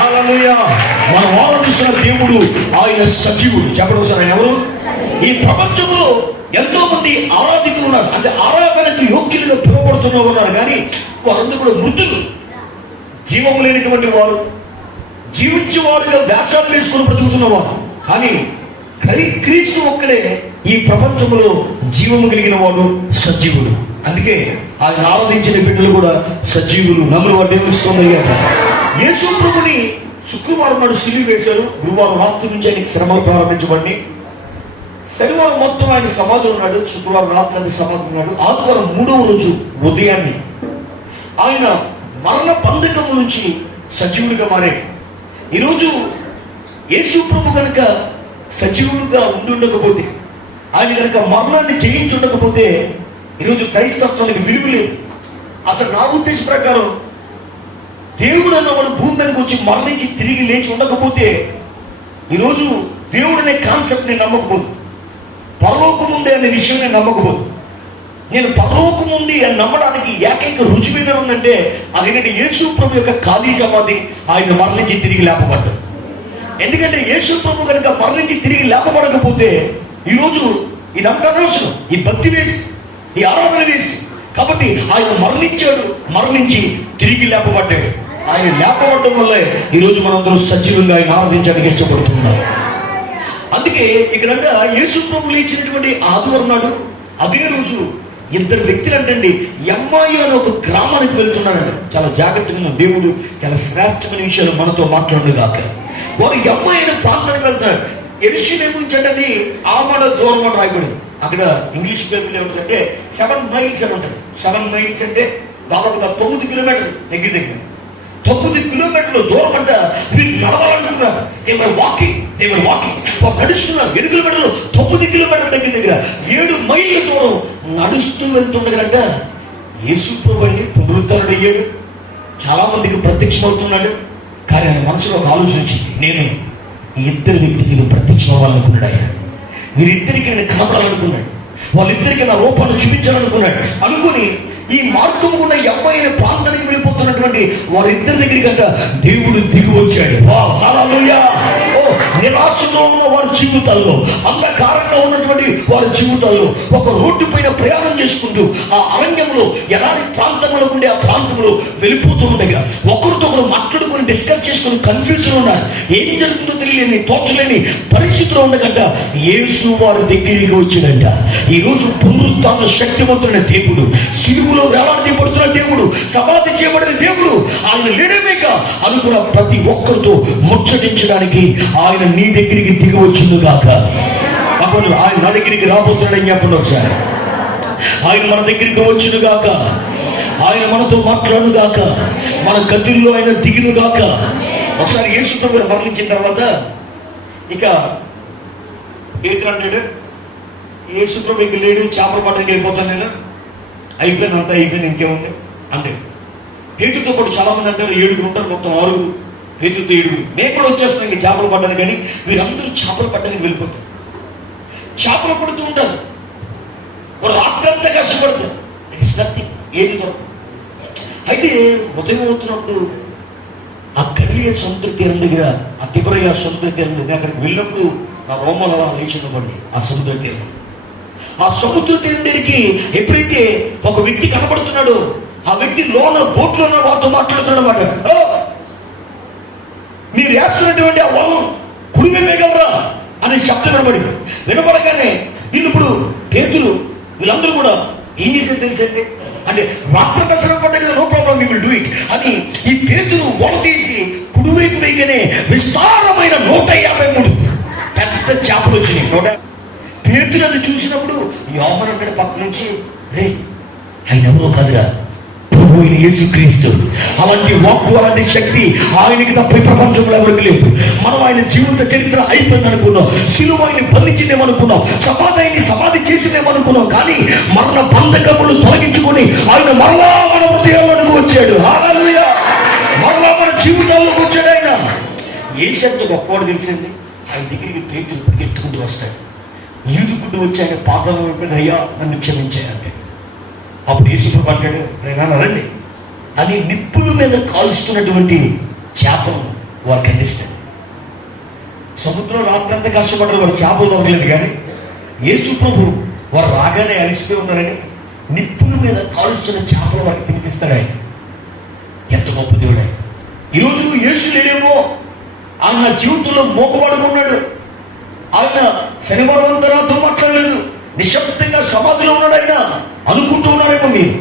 హల్లెలూయా. మనం ఆరాధిస్తున్న దేవుడు ఆయన సజీవుడు. చెప్పడం సార్ ఆయన ఎవరు? ఈ ప్రపంచంలో ఎంతో మంది ఆరాధికులు ఉన్నారు, అంటే ఆరాధనకు యోగ్యులుగా పిలువబడుతున్న ఉన్నారు, కానీ వారందరూ కూడా మృతులు, జీవము లేనటువంటి వారు, జీవించే వారుగా వేషాలు వేసుకుని బ్రతుకుతున్నవారు. కానీ క్రీస్తు ఒక్కడే ఈ ప్రపంచంలో జీవము కలిగిన వాడు, సజీవుడు. అందుకే ఆయన ఆరాధించిన బిడ్డలు కూడా సజీవులు. నమ్ములు వర్ధించుకోగలిగారు. యేసు ప్రభుని శుక్రవారం నాడు సిలువ వేశారు. గురువారం రాత్రి నుంచి ఆయనకి శ్రమలు ప్రారంభించబడి, శనివారం మొత్తం ఆయన సమాధి ఉన్నాడు, శుక్రవారం రాత్రి ఆయన సమాధి ఉన్నాడు. ఆదివారం 3వ రోజు ఉదయాన్నే ఆయన మరణ బంధకము నుంచి సజీవుడిగా మారాడు. ఈరోజు యేసు ప్రభు కనుక సజీవుడుగా ఉండకపోతే, ఆయన కనుక మరణాన్ని జయించి ఉండకపోతే ఈరోజు క్రైస్తవానికి విలువ లేదు. అసలు నా ఉద్దేశం ప్రకారం దేవుడు అన్నవాడు భూమి మీదకి వచ్చి మరణించి తిరిగి లేచి ఉండకపోతే ఈరోజు దేవుడు అనే కాన్సెప్ట్ నేను నమ్మకపోదు, పరలోకం ఉంది అనే విషయం నేను నమ్మకపోదు. నేను పరలోకం ఉంది అని నమ్మడానికి ఏకైక రుచి మీద ఉందంటే అదేంటంటే యేసు ప్రభు యొక్క ఖాళీ సమాధి ఆయన మరణించి తిరిగి లేపబడ్డాడు. ఎందుకంటే యేసు ప్రభు కనుక మరణించి తిరిగి లేపబడకపోతే ఈరోజు ఇదంతా అనవసరం, ఈ భక్తి వేసి, ఈ ఆరాధన వేసి. కాబట్టి ఆయన మరణించాడు, మరణించి తిరిగి లేపబడ్డాడు. ఆయన లేపబడడం వల్లే ఈరోజు మనందరూ సజీవంగా ఆయన ఆరాధించడానికి ఇష్టపడుతున్నాం. అందుకే ఇక్కడంటే యేసు ప్రభు లేచినటువంటి ఆదివారం నాడు అదే రోజు ఇద్దరు వ్యక్తులు అంటండి ఎమ్మాయి అని ఒక గ్రామానికి వెళ్తున్నారండి. చాలా జాగ్రత్తగా దేవుడు చాలా శ్రేష్టమైన విషయాలు మనతో మాట్లాడుగాక. వారు ఎమ్మాయి అనే ప్రాంతానికి వెళ్తున్నారు. యెరూషలేము నుంచి అంటే ఆమడ దూరం అని రాయబడింది. అక్కడ ఇంగ్లీష్ పేపర్లో ఏమిటంటే 7 మైల్స్ అని ఉంటుంది. 7 మైల్స్ అంటే దాదాపుగా 9 కిలోమీటర్లు దగ్గర దగ్గర 9 కిలోమీటర్లు దూరం అంట వీళ్ళు నడవాలనుకున్నారు. దేవర్ వాకింగ్ నడుస్తున్నారు. 7 కిలోమీటర్లు 9 కిలోమీటర్ల దగ్గర దగ్గర 7 మైళ్ళ దూరం నడుస్తూ వెళ్తుండగలంట యేసు ప్రభువుని పునరుద్ధరణ అయ్యాడు. చాలా మందికి ప్రత్యక్షమవుతున్నాడు. కానీ ఆయన మనసులో ఒక ఆలోచించింది, నేను ఈ ఇద్దరు వ్యక్తికి ప్రత్యక్షం అవ్వాలనుకున్నాడు. ఆయన వీరిద్దరికి నేను కనపడాలనుకున్నాడు, వాళ్ళిద్దరికి నా రూపాన్ని చూపించాలనుకున్నాడు. అనుకుని ఈ మార్గం కూడా అమ్మాయి ప్రాంతానికి వెళ్ళిపోతున్నటువంటి వారిద్దరి దగ్గరికంట దేవుడు దిగి వచ్చాడు. హల్లెలూయా. నిరాశలో ఉన్న వారి జీవితాల్లో, అంధకారంగా ఉన్నటువంటి వారి జీవితాల్లో ఒక రోడ్డు పైన ప్రయాణం చేసుకుంటూ ఆ అరణ్యంలో ఎలాంటి ప్రాంతంలో ఉండే ఆ ప్రాంతంలో వెళ్ళిపోతూ ఉండగా ఒకరితో ఒకరు మాట్లాడుకుని డిస్కస్ చేసుకుని కన్ఫ్యూజన్ ఉన్నారు. ఏం జరుగుతుందో తెలియని, తోచలేని పరిస్థితిలో ఉండగంట యేసు వారి దగ్గరికి వచ్చిందంట. ఈరోజు పునరుత్థాన శక్తివంతుడైన దేవుడు, సిలువలో వేలాడదీయబడుతున్న దేవుడు, సమాధి చేయబడిన దేవుడు, ఆయన లేడమేక అనుకున్న ప్రతి ఒక్కరితో ముచ్చటించడానికి ఆయన నీ దగ్గరికి దిగి వచ్చింది కాక. అప్పుడు ఆయన నా దగ్గరికి రాబోతున్నాడని చెప్పండి ఒకసారి. ఆయన మన దగ్గరికి వచ్చును గాక, ఆయన మనతో మాట్లాడు గాక, మన గదిలో ఆయన దిగును గాక. ఒకసారి యేసు ప్రభు మరణించిన తర్వాత ఇక ఏంటంటాడు, యేసు ప్రభు ఇక లేడు, చేపల పట్టణకి వెళ్ళిపోతాను నేను, అయిపోయింది అంతా అయిపోయింది, ఇంకేముంది అంటే. పేతురుతో పాటు చాలా మంది అంటారు 7 ఉంటారు, మొత్తం 6. పేతురుతో 7. నేను కూడా వచ్చేస్తాను ఇంక చేపలు పడ్డాను. కానీ వీరందరూ చేపలు పట్టడానికి వెళ్ళిపోతారు. చేపలు పడుతూ ఉంటారు, వారు రాత్రంతా కష్టపడతారు, ఏది దొరకదు. అయితే ఉదయం అవుతున్నప్పుడు ఆ గలిలయ సముద్ర తీరం దగ్గర, ఆ తిబెరియా సముద్ర తీరం దగ్గర అక్కడికి వెళ్ళినప్పుడు ఆ రోమల లేచినవ్వండి. ఆ సముద్ర తీరం, ఆ సముద్ర తీరం దగ్గరికి ఎప్పుడైతే ఒక వ్యక్తి కనబడుతున్నాడో ఆ వ్యక్తి లోన బోట్లో ఉన్న వారితో మాట్లాడుతున్నాడు అన్నమాట. మీరు వేస్తున్నటువంటి ఆ వలం కుడివే వేగలరా అనే శబ్దం వినబడగానే వీళ్ళు ఇప్పుడు పేతురు వీళ్ళందరూ కూడా ఏం చేసేది తెలుసండి, అంటే రాత్రి కసరం పడ్డ no problem, we will do it అని ఈ పేతురు వల తీసి కుడివైపు వేయగానే విస్తారమైన 153 పెద్ద చేపలు వచ్చినాయి. పేతురు అది చూసినప్పుడు యోహాను అన్నాడు పక్క నుంచి, రే ఆయన ఎవరో కాదురా, ప్రభు యేసుక్రీస్తు. అలాంటి వాక్కు, అలాంటి శక్తి ఆయనకి తప్ప ఈ ప్రపంచంలో ఎవరికి లేదు. మనం ఆయన జీవిత చరిత్ర అయిపోయింది అనుకున్నాం, సిలువ ఆయన్ని బంధించిందేమనుకున్నాం, సమాధి చేసిందేమనుకున్నాం. కానీ మరణ బంధకములు తొలగించుకొని ఆయన మరలా మన హృదయాలకు వచ్చాడు. హల్లెలూయా. మరలా మన జీవితాల్లోకి వచ్చాడు ఆయన. ఏ శబ్దం గొప్పవాడు తెలిసింది, ఆయన దగ్గరికి పేతురు పరిగెత్తుకుంటూ వస్తాడు, ఈదుకుంటూ వచ్చి ఆయన పాదాలు అయిపోయింది, అయ్యా నన్ను క్షమించాయంటే. అప్పుడు యేసు అంటాడు, రండి అని నిప్పుల మీద కాల్స్తున్నటువంటి చేపలను వారికి అందిస్తాడు. సముద్రం రాత్రంతా కష్టపడ్డారు, వారు చేపలు దొరకలేదు. కానీ యేసు ప్రభు వారు రాగానే అలిసిపోయి ఉన్నారని నిప్పుల మీద కాలుస్తున్న చేపలు వారికి తినిపిస్తాడు ఆయన. ఎంత గొప్ప దేవుడు ఆయన. ఈరోజు యేసు లేడేమో, ఆయన జీవితంలో మోకబడుకున్నాడు. ఆయన శనివారం తర్వాత మాట్లాడలేదు, నిశ్శబ్దంగా సమాధిలో ఉన్నాడు. ఆయన అనుకుంటూ ఉన్నారేమో మీరు,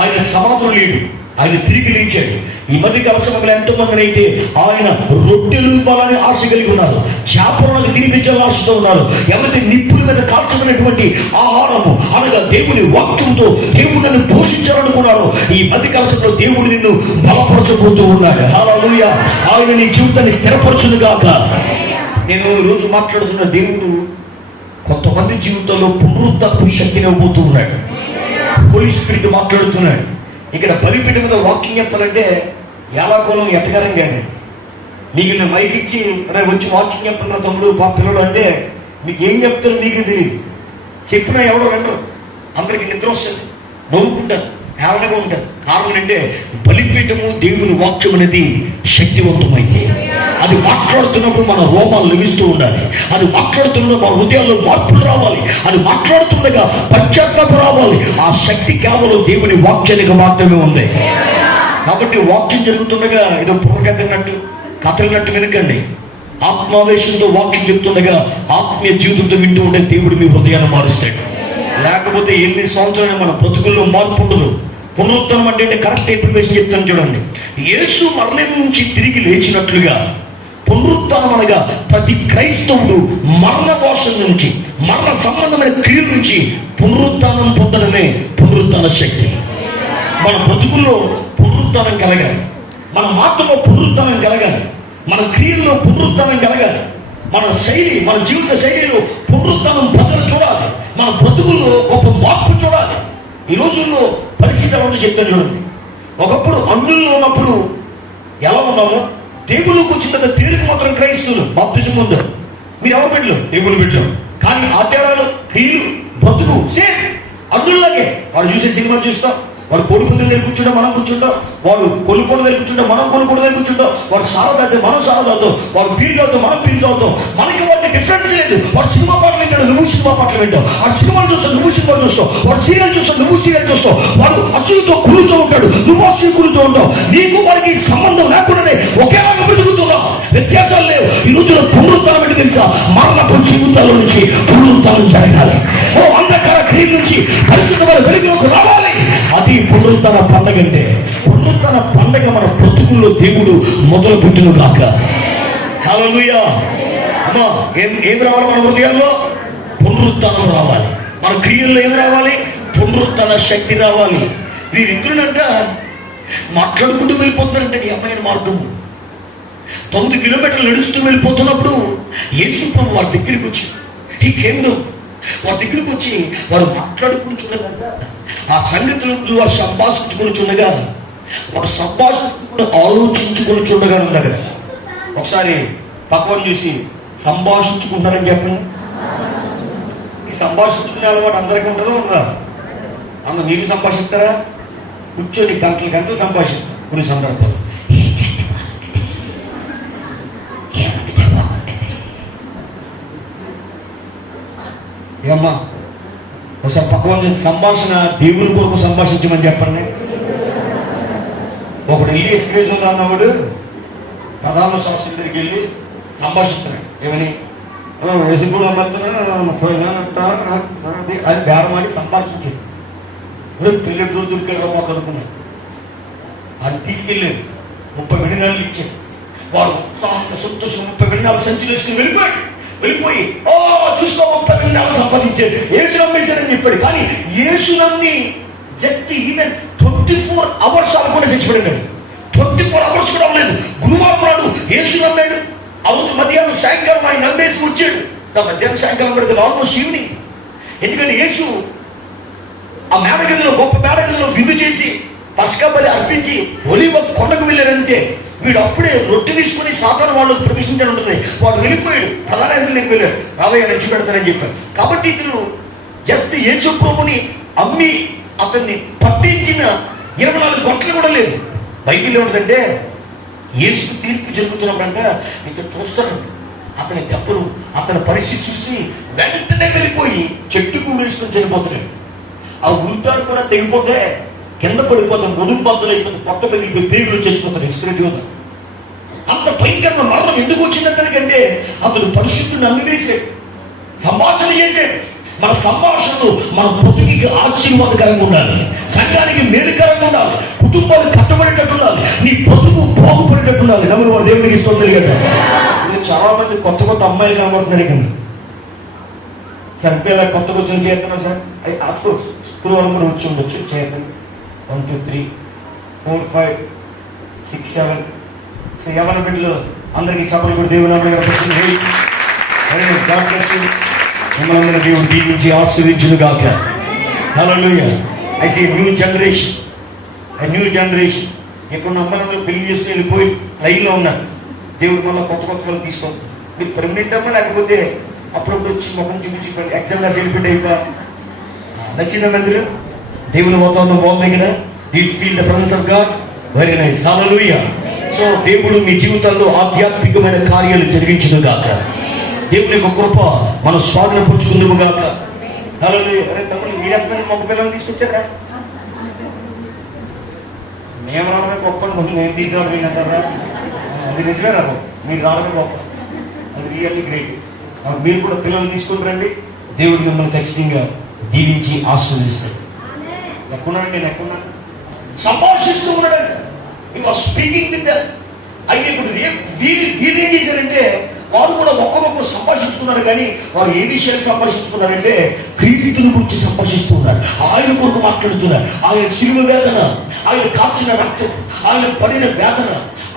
ఆయన సమాధిలో లేడు, ఆయన తిరిగి లేచాడు. ఈ మధ్య అవసరం ఎంతో మంది అయితే ఆయన రొట్టెలు ఇవ్వాలని ఆశ కలిగి ఉన్నారు, చేపలకు తినిపించాలని ఆశతో ఉన్నారు. ఎవరైతే నిప్పుల మీద కాల్చబడినటువంటి ఆహారము అనగా దేవుని వాక్యంతో దేవుడు నన్ను పోషించాలనుకున్నారు, ఈ మధ్య కాలంలో దేవుడు నిన్ను బలపరచబోతూ ఉన్నాడు. హల్లెలూయా. ఆయన నీ జీవితాన్ని స్థిరపరచును గాక. నేను ఈరోజు మాట్లాడుతున్న దేవుడు కొంతమంది జీవితంలో పునరుద్ధరణ శక్తిని ఇవ్వబోతూ ఉన్నాడు. హోలీ స్పిరిట్ మాట్లాడుతున్నాడు. ఇక్కడ బలిపీఠం మీద వాకింగ్ చెప్పాలంటే యాలకోలం ఎట్టగారం కానీ నీకు నేను మైక్ ఇచ్చి వచ్చి వాకింగ్ చెప్పిన తమ్ముడు పిల్లడు అంటే మీకు ఏం చెప్తారు మీకు తెలియదు. చెప్పినా ఎవడో వినరు, అందరికి నిద్ర వస్తుంది, నవ్వుకుంటారు, కేవలంగా ఉంటారు. కారణం అంటే బలిపీఠము దేవుని వాక్యం అనేది శక్తివంతమైంది. అది మాట్లాడుతున్నప్పుడు మన రోమాలు లభిస్తూ ఉండాలి. అది మాట్లాడుతున్నప్పుడు మన హృదయాల్లో మార్పులు రావాలి. అది మాట్లాడుతుండగా పశ్చాత్తాపం రావాలి. ఆ శక్తి కేవలం దేవుని వాక్యానికి మాత్రమే ఉంది. కాబట్టి వాక్యం జరుగుతుండగా ఏదో పురకథనట్టు కథలన్నట్టు వినకండి. ఆత్మావేశంతో వాక్యం చెప్తుండగా ఆత్మీయ జీవితంతో వింటూ ఉంటే దేవుడు మీ హృదయాన్ని మారుస్తాడు. లేకపోతే ఎన్ని సంవత్సరాలు మన బ్రతుకుల్లో మార్పు ఉండదు. పునరుద్ధరణ అంటే కరెక్ట్ ఇన్ఫర్మేషన్ చెప్తాను చూడండి. యేసు మరణం నుంచి తిరిగి లేచినట్లుగా పునరుద్ధరణ అనగా ప్రతి క్రైస్తవుడు మరణ దోషం నుంచి, మరణ సంబంధమైన క్రియల నుంచి పునరుద్ధరణ పొందడమే పునరుద్ధరణ శక్తి. మన బ్రతుకుల్లో పునరుద్ధరణ కలగాలి, మన మాటలో పునరుద్ధరణ కలగాలి, మన క్రియల్లో పునరుద్ధరణ కలగాలి, మన శైలి, మన జీవిత శైలిలో పునరుద్ధరణ ప్రజలు చూడాలి, మన బ్రతుకుల్లో గొప్ప మార్పు చూడాలి. ఈ రోజుల్లో పరిస్థితి ఎవరు చెప్తాను చూడండి. ఒకప్పుడు అన్యుల్లో ఉన్నప్పుడు ఎలా ఉన్నామో దేవుళ్ళకి వచ్చిన పేరుకి మాత్రం క్రైస్తవులు బాప్తిజం పొందారు. మీరు ఎవరు బిడ్డలు? దేవుని బిడ్డలు. కానీ ఆచారాలు, క్రియలు, బ్రతుకు సేమ్ అన్యుల్లాగే. వాడు చూసే సినిమా చూస్తాం, వాడు కొడుకుల దగ్గర కూర్చుంటాం, మనం కూర్చుంటాం, వాడు కొలుకోడ దగ్గర కూర్చుంటాం, మనం కొలుకోడ దగ్గర కూర్చుంటాం, వాడు సారదాతే, మనం సారదాతాం, వాడు పీరు అవుతాం, మనం పీరు అవుతాం. మనకి వాడికి డిఫరెన్స్ లేదు. వాడు సినిమా పాటలు వింటాడు, నువ్వు సినిమా పాటలు వింటావు. వాడు సినిమాలు చూస్తావు, నువ్వు సినిమా చూస్తావు. వాడు సీరియల్ చూస్తావు, నువ్వు సీరియల్ చూస్తావు. వాడు అసూతో కులుతూ ఉంటాడు, నువ్వు అసూయ కులుతూ ఉంటావు. నీకు వాడికి సంబంధం లేకుండానే ఒకేలాగా బ్రతుకుతున్నావు. వ్యత్యాసాలు లేవు. ఈ రోజున పునరుద్ధరణ ఏంటి తెలుసా? మరణపు జీవితాల నుంచి పునరుద్ధరణ జరగాలి. ఓ అంధకార క్రియల నుంచి పరిశుద్ధమైన వెలుగులోకి రావాలి. అది పునరుద్ధరణ పండగ అంటే. పునరుద్ధరణ పండగ మన బ్రతుకుల్లో దేవుడు మొదలు పెట్టిన కాక. హల్లెలూయా. అమ్మా, ఏం రావాలి మన హృదయాల్లో? పునరుద్ధరణ రావాలి. మన క్రియల్లో ఏం రావాలి? పునరుద్ధరణ శక్తి రావాలి. వీరిద్దరునంట మాట్లాడుకుంటూ వెళ్ళిపోతున్నారంటే ఈ అమ్మాయిని మార్గము 9 కిలోమీటర్లు నడుస్తూ వెళ్ళిపోతున్నప్పుడు యేసు ప్రభు వారి దగ్గరికి వచ్చి ఈ కేంద్రం వారి దగ్గరికి వచ్చి వారు మాట్లాడుకుంటుండగా ఆ సంగతులు వారు సంభాషించుకొని చూడగా వారు సంభాషించుకుని ఆలోచించుకొని చూడగా ఉండగా ఒకసారి పక్కన చూసి సంభాషించుకుంటారని చెప్పండి. ఈ సంభాషించుకునే అలవాటు అందరికీ ఉంటుందో ఉండదా? అందరూ మీరు సంభాషిస్తారా? కూర్చొని గంటలు సంభాషిస్తారు. కొన్ని సందర్భాలు ఏమ్మా ఒకసారి పక్కన సంభాషణ దేవుని కొరకు సంభాషించమని చెప్పండి. ఒకడు వెళ్ళి స్టేజ్ అన్నవాడు ప్రధాన శాస్త్రి దగ్గరికి వెళ్ళి సంభాషిస్తున్నాడు. ఏమని? వేసుకుని అది బేరమాడి సంభాషించాడు. పెళ్లి దొరికాడు మాకు అనుకున్నాడు. అది తీసుకెళ్ళాడు. 30 వెండినాలు ఇచ్చాడు. వాడు సంతోషం 30 వెండినాలు సంచులు వేసుకుని వెళ్ళిపోయి చూసుకో 30 వెండినాలు సంపాదించాడు. యేసు నమ్మేశాడని చెప్పాడు. కానీ యేసు నమ్మి జస్ట్ ఈవెన్ 24 అవర్స్ అనుకునే చచ్చిపోయాడు. 24 అవర్స్ కూడా అవ్వలేదు. గురువారం నాడు యేసు నమ్మాడు. ఆ రోజు మధ్యాహ్నం సాయంకాలం ఆయన నమ్మేసి వచ్చాడు. మధ్యాహ్నం సాయంకాలం పడితే ఆల్మోస్ట్ ఈవినింగ్. ఎందుకంటే యేసు ఆ మేడగదిలో గొప్ప మేడగదిలో విందు చేసి పస్కా బలి అర్పించి ఒలివ కొండకు వెళ్ళారంటే వీడు అప్పుడే రొట్టె తీసుకుని సాధారణ వాళ్ళు ప్రవేశించడం ఉంటుంది. వాడు వెళ్ళిపోయాడు. ప్రధానంగా వెళ్ళాడు. రాబోయే తెచ్చి పెడతానని చెప్పారు. కాబట్టి ఇతను జస్ట్ యేసు ప్రభుని అమ్మి అతన్ని పట్టించిన 24 గంటలు కూడా లేదు. బైబిల్ ఏమిటంటే యేసు తీర్పు జరుగుతున్నప్పుడంట ఇక్కడ చూస్తాడంట. అతని దెబ్బలు, అతని పరిస్థితి చూసి వెంటనే వెళ్ళిపోయి చెట్టుకు వేసుకొని చనిపోతున్నాడు. ఆ వృద్ధాడు కూడా తెగిపోతే కింద పడిపోతాం, ఒడుగు బద్దలు అయిపోతుంది, పొట్ట పగిలిపోయి పేగులు చచ్చిపోతాడు. ఇస్రాయేలు యోధ అంత భయంకరమైన మరణం ఎందుకు వచ్చిందంటే అతను పరిశుద్ధుని నమ్మివేశాడు, సంభాషణ చేశాడు. మన సంభాషణలు మన బ్రతుకికి ఆశీర్వాదకరంగా ఉండాలి, సంఘానికి మేలుకరంగా ఉండాలి, కుటుంబాలు కట్టబడేటట్టు ఉండాలి, నీ బ్రతుకు బాగుపడేటట్టు ఉండాలి. నమ్ముడు వాడు దేవునికి ఇష్టం తెలియదు. చాలా మంది కొత్త కొత్త అమ్మాయిలు కనబడుతున్నారు. ఇక్కడ సరిపోయేలా కొత్తగా వచ్చిన చేస్తున్నాం సార్. అది అఫ్కోర్స్ శుక్రవారం కూడా వచ్చి ఉండొచ్చు. చేద్దాం 1 2 3 4 5 6 7. సో యవన బిడ్డలు అందరికీ చప్పట్లు కూడా దేవుని మిమ్మల్ని దేవుడు దీవించి ఆశీర్వదించును గాక. హల్లెలూయా. I see new generation, new generation. ఎక్కడ అమ్మలంలో పెళ్లి చేసుకుని వెళ్ళిపోయి లైన్లో ఉన్నారు. దేవుడు మళ్ళీ కొత్త కొత్త వాళ్ళు తీసుకోండి. మీరు పర్మనెంట్ అమ్మా, లేకపోతే అప్పుడప్పుడు వచ్చి ముఖం చూపించుకోండి. ఎగ్జామ్ రాసి వెళ్ళిపోయి అయిపో నచ్చిందా మందిరం? దేవుని వాతావరణం బాగుంది కదా. You feel the presence of God. Very nice. Hallelujah. So దేవుడు మీ జీవితాల్లో ఆధ్యాత్మికమైన కార్యాలు జరిగించును గాక. దేవుని యొక్క కృప మనం స్వాధీనపరుచుకుందుము గాక. హల్లెలూయా. అరే తమ్ముడు, మీరందరూ మగ పిల్లలు తీసుకొచ్చారా? మేము రావడమే గొప్ప అనుకుంటుంది, నేను తీసుకురావడం. అది నిజమే రాదు, మీరు రావడమే గొప్ప. అది రియల్లీ గ్రేట్. మీరు కూడా పిల్లలు తీసుకుని రండి. దేవుడు మిమ్మల్ని ఖచ్చితంగా దీవించి ఆశీర్వదిస్తాడు. ఎక్కడున్నాను నేను, ఎక్కడున్నాను? సంభాషిస్తూ ఉన్నాడు. Speaking with. అయితే ఇప్పుడు వీళ్ళు ఏం చేశారంటే వారు కూడా ఒక్కొక్కరు సంభాషిస్తున్నారు. కానీ వారు ఏ విషయాన్ని సంభాషిస్తున్నారంటే క్రీస్తుని గురించి సంభాషిస్తున్నారు. ఆయన కొరకు మాట్లాడుతున్నారు. ఆయన శిలువ వేదన, ఆయన కాచిన రక్తం, ఆయన పడిన వేదన,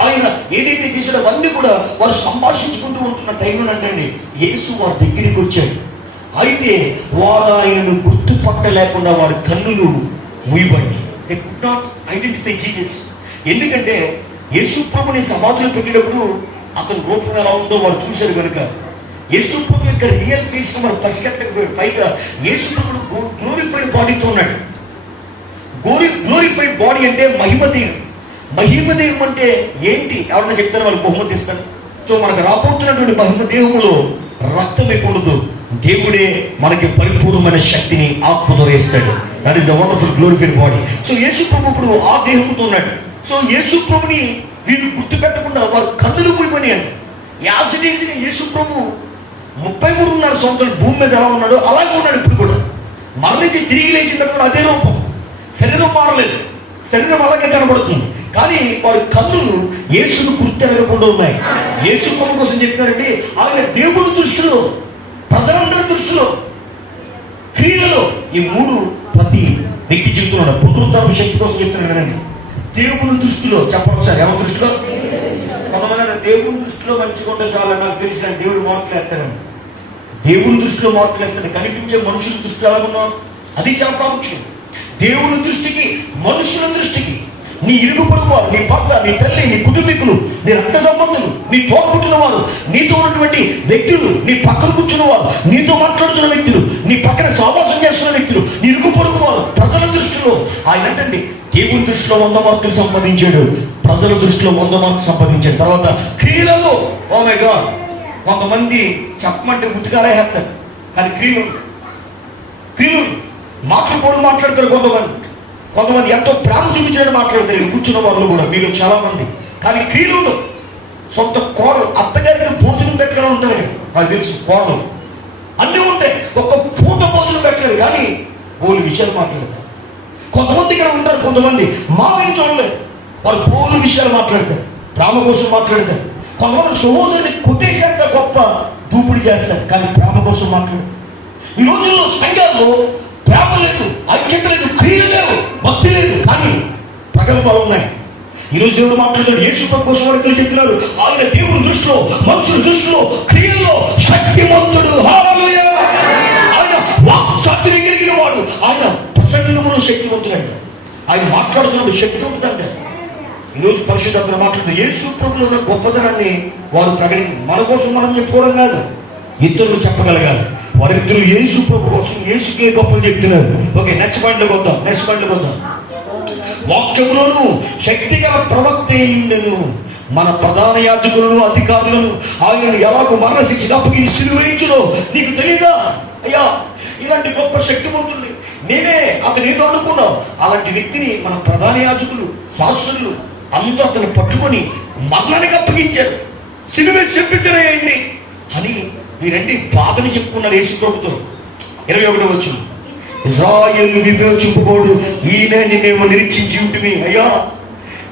ఆయన ఏదైతే చేశాడో అవన్నీ కూడా వారు సంభాషించుకుంటూ ఉంటున్న టైంలో అంటండి యేసు వారి దగ్గరికి వచ్చాడు. అయితే వారు ఆయనను గుర్తుపట్టలేకుండా వారి కన్నులు మూయబడి they could not identify Jesus. ఎందుకంటే యేసు ప్రభుని సమాధిలో పెట్టేటప్పుడు అతని రూపం ఎలా ఉందో వారు చూశారు కనుక యేసు ప్రభు యొక్క రియల్ ఫేస్ వారు పసిగట్టకపోయారు. పైగా యేసు ప్రభుడు గ్లోరిఫైడ్ బాడీతో ఉన్నాడు. గ్లోరిఫైడ్ బాడీ అంటే మహిమదేహం. మహిమదేహం అంటే ఏంటి? ఎవరైనా చెప్తారు, వాళ్ళు బహుమతి ఇస్తారు. సో మనకు రాబోతున్నటువంటి మహిమదేహంలో రక్తం ఎక్కువ ఉండదు. దేవుడే మనకి పరిపూర్ణమైన శక్తిని ఆత్మతో వేస్తాడు. That is the wonderful glorified body. So యేసు ప్రభు ఇప్పుడు ఆ దేహంతో ఉన్నాడు. సో యేసు ప్రభుని వీళ్ళు గుర్తుపెట్టకుండా వారు కన్నులు పోయిపోయాడు. యాసిడీసి యేసు ప్రభు 33.5 సంవత్సరాలు భూమి మీద ఎలా ఉన్నాడో అలాగే ఉన్నాడు ఇప్పుడు కూడా. మరణించి తిరిగి లేచిన కూడా అదే రూపం. శరీరం మారలేదు, శరీరం అలాగే కనబడుతుంది. కానీ వారి కన్నులు యేసును గుర్తెరగకుండా ఉన్నాయి. యేసు ప్రభు కోసం చెప్తారంటే ఆయన దేవుడి దృష్టిలో, ప్రజలందరి దృష్టిలో, క్రియలలో ఈ 3 ప్రతి వ్యక్తి చెప్తున్నాడు. పునరుద్ధరణ శక్తి కోసం చెప్తున్నాడు కదండి. దేవుని దృష్టిలో చెప్పండి సార్, ఎవరి దృష్టిలో? కొంతమంది దేవుని దృష్టిలో మంచిగా ఉంటే చాలా, నాకు తెలిసిన దేవుడు మార్పులు వేస్తాడండి. దేవుని దృష్టిలో మార్పులు వేస్తాడు. కనిపించే మనుషుల దృష్టిలో ఎలా ఉన్నాం అది చాలా ప్రాముఖ్యం. దేవుని దృష్టికి, మనుషుల దృష్టికి, నీ ఇరుగు పొరుగు వారు, నీ భర్త, నీ తల్లి, నీ కుటుంబీకులు, నీ రక్త సంబంధులు, నీ తోడుకుంటున్న వారు, నీతో ఉన్నటువంటి వ్యక్తులు, నీ పక్కన కూర్చున్న వారు, నీతో మాట్లాడుతున్న వ్యక్తులు, నీ పక్కన సహవాసం చేస్తున్న వ్యక్తులు, నీ ఇరుగు పొరుగు వారు, ప్రజల దృష్టిలో ఆయన అంటే దేవుని దృష్టిలో 100 మార్కులు సంపాదించాడు, ప్రజల దృష్టిలో 100 మార్కులు సంపాదించాడు. తర్వాత క్రియలలో ఓ మై గాడ్, కొంతమంది చెప్పమంటే ఉతికాలే వేస్తారు. కానీ క్రియలు మాట్లాడుకోవడం మాట్లాడతారు. కొంతమంది ఎంతో ప్రేమ చూపించాలని మాట్లాడతారు. కూర్చున్న వాళ్ళు కూడా మీరు చాలా మంది. కానీ క్రియలు సొంత కోడలు, అత్తగారికి భోజనం పెట్టడం ఉంటారు. నాకు తెలుసు, కోడలు అన్నీ ఉంటాయి. ఒక్క పూట భోజనం పెట్టలేరు కానీ ఓళ్ళు విషయాలు మాట్లాడతారు. కొంతమంది ఇక్కడ ఉంటారు, కొంతమంది మామని చూడలేదు, వాళ్ళు పోలు విషయాలు మాట్లాడతారు, ప్రేమ కోసం మాట్లాడతారు. కొంతమంది సహోదరుని కొట్టేశాక గొప్ప దూపిడి చేస్తారు, కానీ ప్రేమ కోసం మాట్లాడతారు. ఈ రోజుల్లో సంఘాల్లో ప్రేమ లేదు, ఐక్యత లేదు, క్రియలు లేవు, భక్తి లేదు, కానీ ప్రగల్భాలు ఉన్నాయి. ఈరోజు దేవుడు మాట్లాడాడు. యేసు ప్రభు కోసం వారికి చెప్తున్నారు ఆయన దేవుని దృష్టిలో, మనుషుల దృష్టిలో, క్రియల్లో శక్తిమంతుడు. హల్లెలూయా. ఆయన వాక్చాతుర్యం కలిగిన వాడు, ఆయన ప్రసంగంలో శక్తివంతుడంట, ఆయన మాట్లాడుతున్నప్పుడు శక్తి ఉంటుందంట. ఈరోజు పరిశుద్ధాత్మ మాట్లాడుతున్న యేసు ప్రభువులో ఉన్న గొప్పతనాన్ని వారు మన కోసం మనం చెప్పుకోవడం కాదు, ఇతరులు చెప్పగలగాలి. వారిద్దరు యేసు ప్రభు కోసం యేసుకే గొప్పలు చెప్తున్నారు. ఓకే, నెక్స్ట్ పాయింట్లోకి వద్దాం. వాక్యములోను శక్తి గల ప్రవక్త అయ్యుండెను. మన ప్రధాన యాజకులను అధికారులను ఆయనను ఎలాగో మరణ శిక్ష అప్పగించి సిలువ వేయించునో నీకు తెలియదా? అయ్యా, ఇలాంటి గొప్ప శక్తి ఉంటుంది, నేనే అతను ఏదో అనుకున్నావు. అలాంటి వ్యక్తిని మన ప్రధాన యాజకులు, శాస్త్రులు అందరూ అతను పట్టుకొని మరణానికి అప్పగించారు, సిలువ చెప్పించారు ఆయన్ని అని వీరండి బాధని చెప్పుకున్నారు యేసు ప్రభుతో. 21వ వచనం, ఇశ్రాయేలు విమోచింపబోడు, ఈయన నిన్నేమో నిరీక్షించి ఉంటుంది. అయ్యా,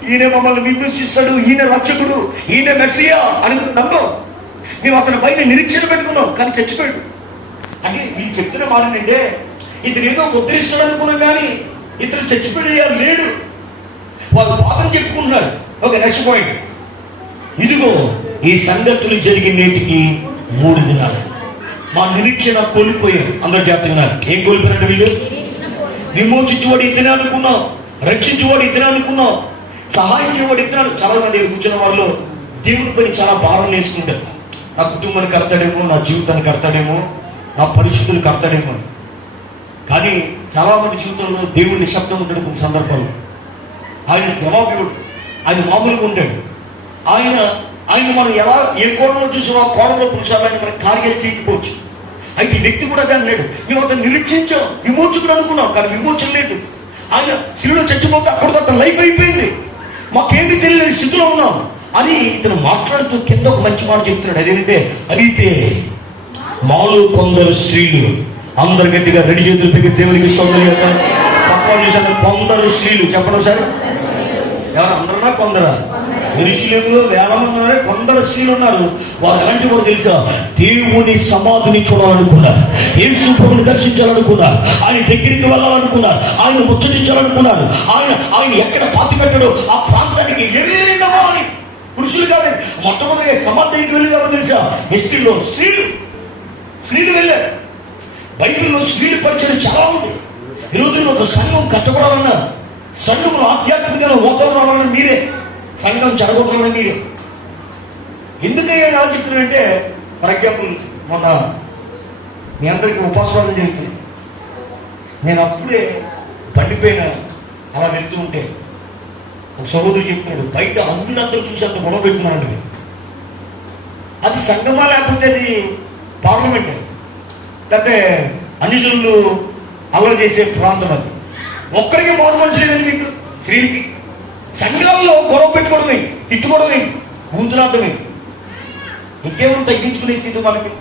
ఈయన మమ్మల్ని విమోచిస్తాడు, ఈయన రక్షకుడు, ఈయన మెస్సియా అని నమ్మం. మేము అతని పైన నిరీక్షణ పెట్టుకున్నాం, కానీ చచ్చిపోయాడు. అంటే వీళ్ళు చెప్తున్న మాట ఏంటంటే, ఇతను ఏదో ఉద్ధరిస్తాడు అనుకున్నాం, కానీ ఇతను చచ్చిపోయాడు లేడు. వాళ్ళు బాధను చెప్పుకుంటున్నారు. Okay, next point. ఇదిగో ఈ సంగతులు జరిగిన నేటికి 3 దినాలు మా నిరీక్షణ కోల్పోయారు. అందరూ చెప్తున్నారు, ఏం కోల్పోయారంటే వీళ్ళు? విమోచించేవాడు ఇతనే అనుకున్నాం, రక్షించేవాడు ఇతనే అనుకున్నాం, సహాయం చేయవాడు ఇతనే. చాలా మంది కూర్చున్న వాళ్ళు దేవుడి పని చాలా భారం వేసుకుంటారు. నా కుటుంబాన్ని కడతాడేమో, నా జీవితాన్ని కడతాడేమో, నా పరిస్థితులు కడతాడేమో. కానీ చాలా మంది జీవితంలో దేవుడు నిశ్శబ్దం ఉంటాడు. కొన్ని సందర్భాలు ఆయన జవాబు, ఆయన మామూలుగా ఉంటాడు. ఆయన మనం ఎలా ఏ కోణంలో చూసామో ఆ కోణంలో పురుషాలని మనం కార్యాలు చేయకపోవచ్చు. అయితే ఈ వ్యక్తి కూడా దాన్ని లేడు. మేము అతను నిరీక్షించాం, విమోచకుడు అనుకున్నాం, కానీ విమోచన లేదు. ఆయన శిలువలో చచ్చిపోతే అక్కడ అతను లైఫ్ అయిపోయింది, మాకేమీ తెలియని స్థితిలో ఉన్నాం అని ఇతను మాట్లాడుతూ కింద ఒక మంచి మాట చెప్తున్నాడు. అదేంటంటే, అయితే మాలో కొందరు స్త్రీలు, అందరు గట్టిగా రెడీ చేతులు పెట్టి దేవునికి చూసాను. కొందరు స్త్రీలు చెప్పడం సార్, ఎవరు అందరున్నా కొందరా? యెరూషలేములో వేల మంది ఉన్నారు, కొందరు స్త్రీలు ఉన్నారు. వారు ఎలాంటి కూడా తెలుసా? దేవుని సమాధిని చూడాలనుకున్నారు, యేసు ప్రభువుని దర్శించాలనుకున్నారు, ఆయన దగ్గరికి వెళ్ళాలనుకున్నారు, ఆయన ముచ్చటించాలనుకున్నారు. ఆయన ఎక్కడ పాతి పెట్టాడో ఆ ప్రాంతానికి వెళ్ళిన వారి పురుషులు కాదు, మొట్టమొదటి సమాధి దగ్గరికి వెళ్ళి తెలుసా? హిస్టరీలో స్త్రీలు వెళ్ళారు. బైబిల్లో స్త్రీలు పరిచయం చాలా ఉంది. ఈరోజు ఒక సంఘం కట్టబడాలన్నా, సంఘంలో ఆధ్యాత్మిక వాతావరణాలన్నా మీరే, సంఘం చెడగొట్టాలని మీరే. ఎందుకయ్యా ఎలా చెప్తున్నానంటే, ఫర్ ఎగ్జాంపుల్ మొన్న మీ అందరికీ ఉపాసవాదం జరుగుతుంది. నేను అప్పుడే బండిపైన అలా వెళ్తూ ఉంటే ఒక సహోదరు చెప్తున్నాడు, బయట అందరూ చూసి అంత గొడవ పెట్టుకున్నాడు. అది సంఘమా లేకపోతే అది పార్లమెంట్, లేకపోతే అన్ని జనులు అల్లరి చేసే ప్రాంతం. అది ఒక్కరికి మారు మనిషి లేదండి మీకు స్త్రీకి. సంఘాల్లో గొడవ పెట్టుకోవడమే, తిట్టుకోవడమే, బూతులాడమే, ఇంకేమో తగ్గించుకునే స్థితి మనకి.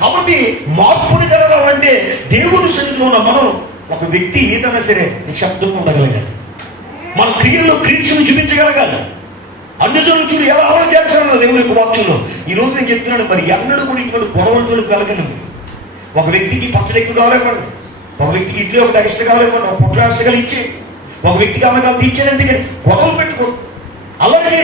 కాబట్టి మార్పుని జరగాలంటే దేవుని సన్నిధిలో ఉన్న మనం, ఒక వ్యక్తి ఏదైనా సరే నిశ్శబ్దంగా ఉండగలగాలి, మన క్రియల్లో క్రీస్తుని చూపించగలగాలి. అన్ని జనులు చూడు ఎలా అలా చేస్తారో దేవుని యొక్క వాక్యంలో. ఈ రోజు నేను చెప్తున్నాను, మరి ఎన్నడూ కూడా ఇటువంటి గొడవలు కలగనండి. ఒక వ్యక్తికి పచ్చడి ఎక్కువ కావాలేమండి, ఒక వ్యక్తికి ఇడ్లీ ఒకటి ఎక్స్ట్రా కావాలేమండి, ఒక పొట్ల ఎక్స్ట్రా ఇచ్చి ఒక వ్యక్తికి ఆమె కావాలి తీర్చేదంటే గొడవలు పెట్టుకో. అలాగే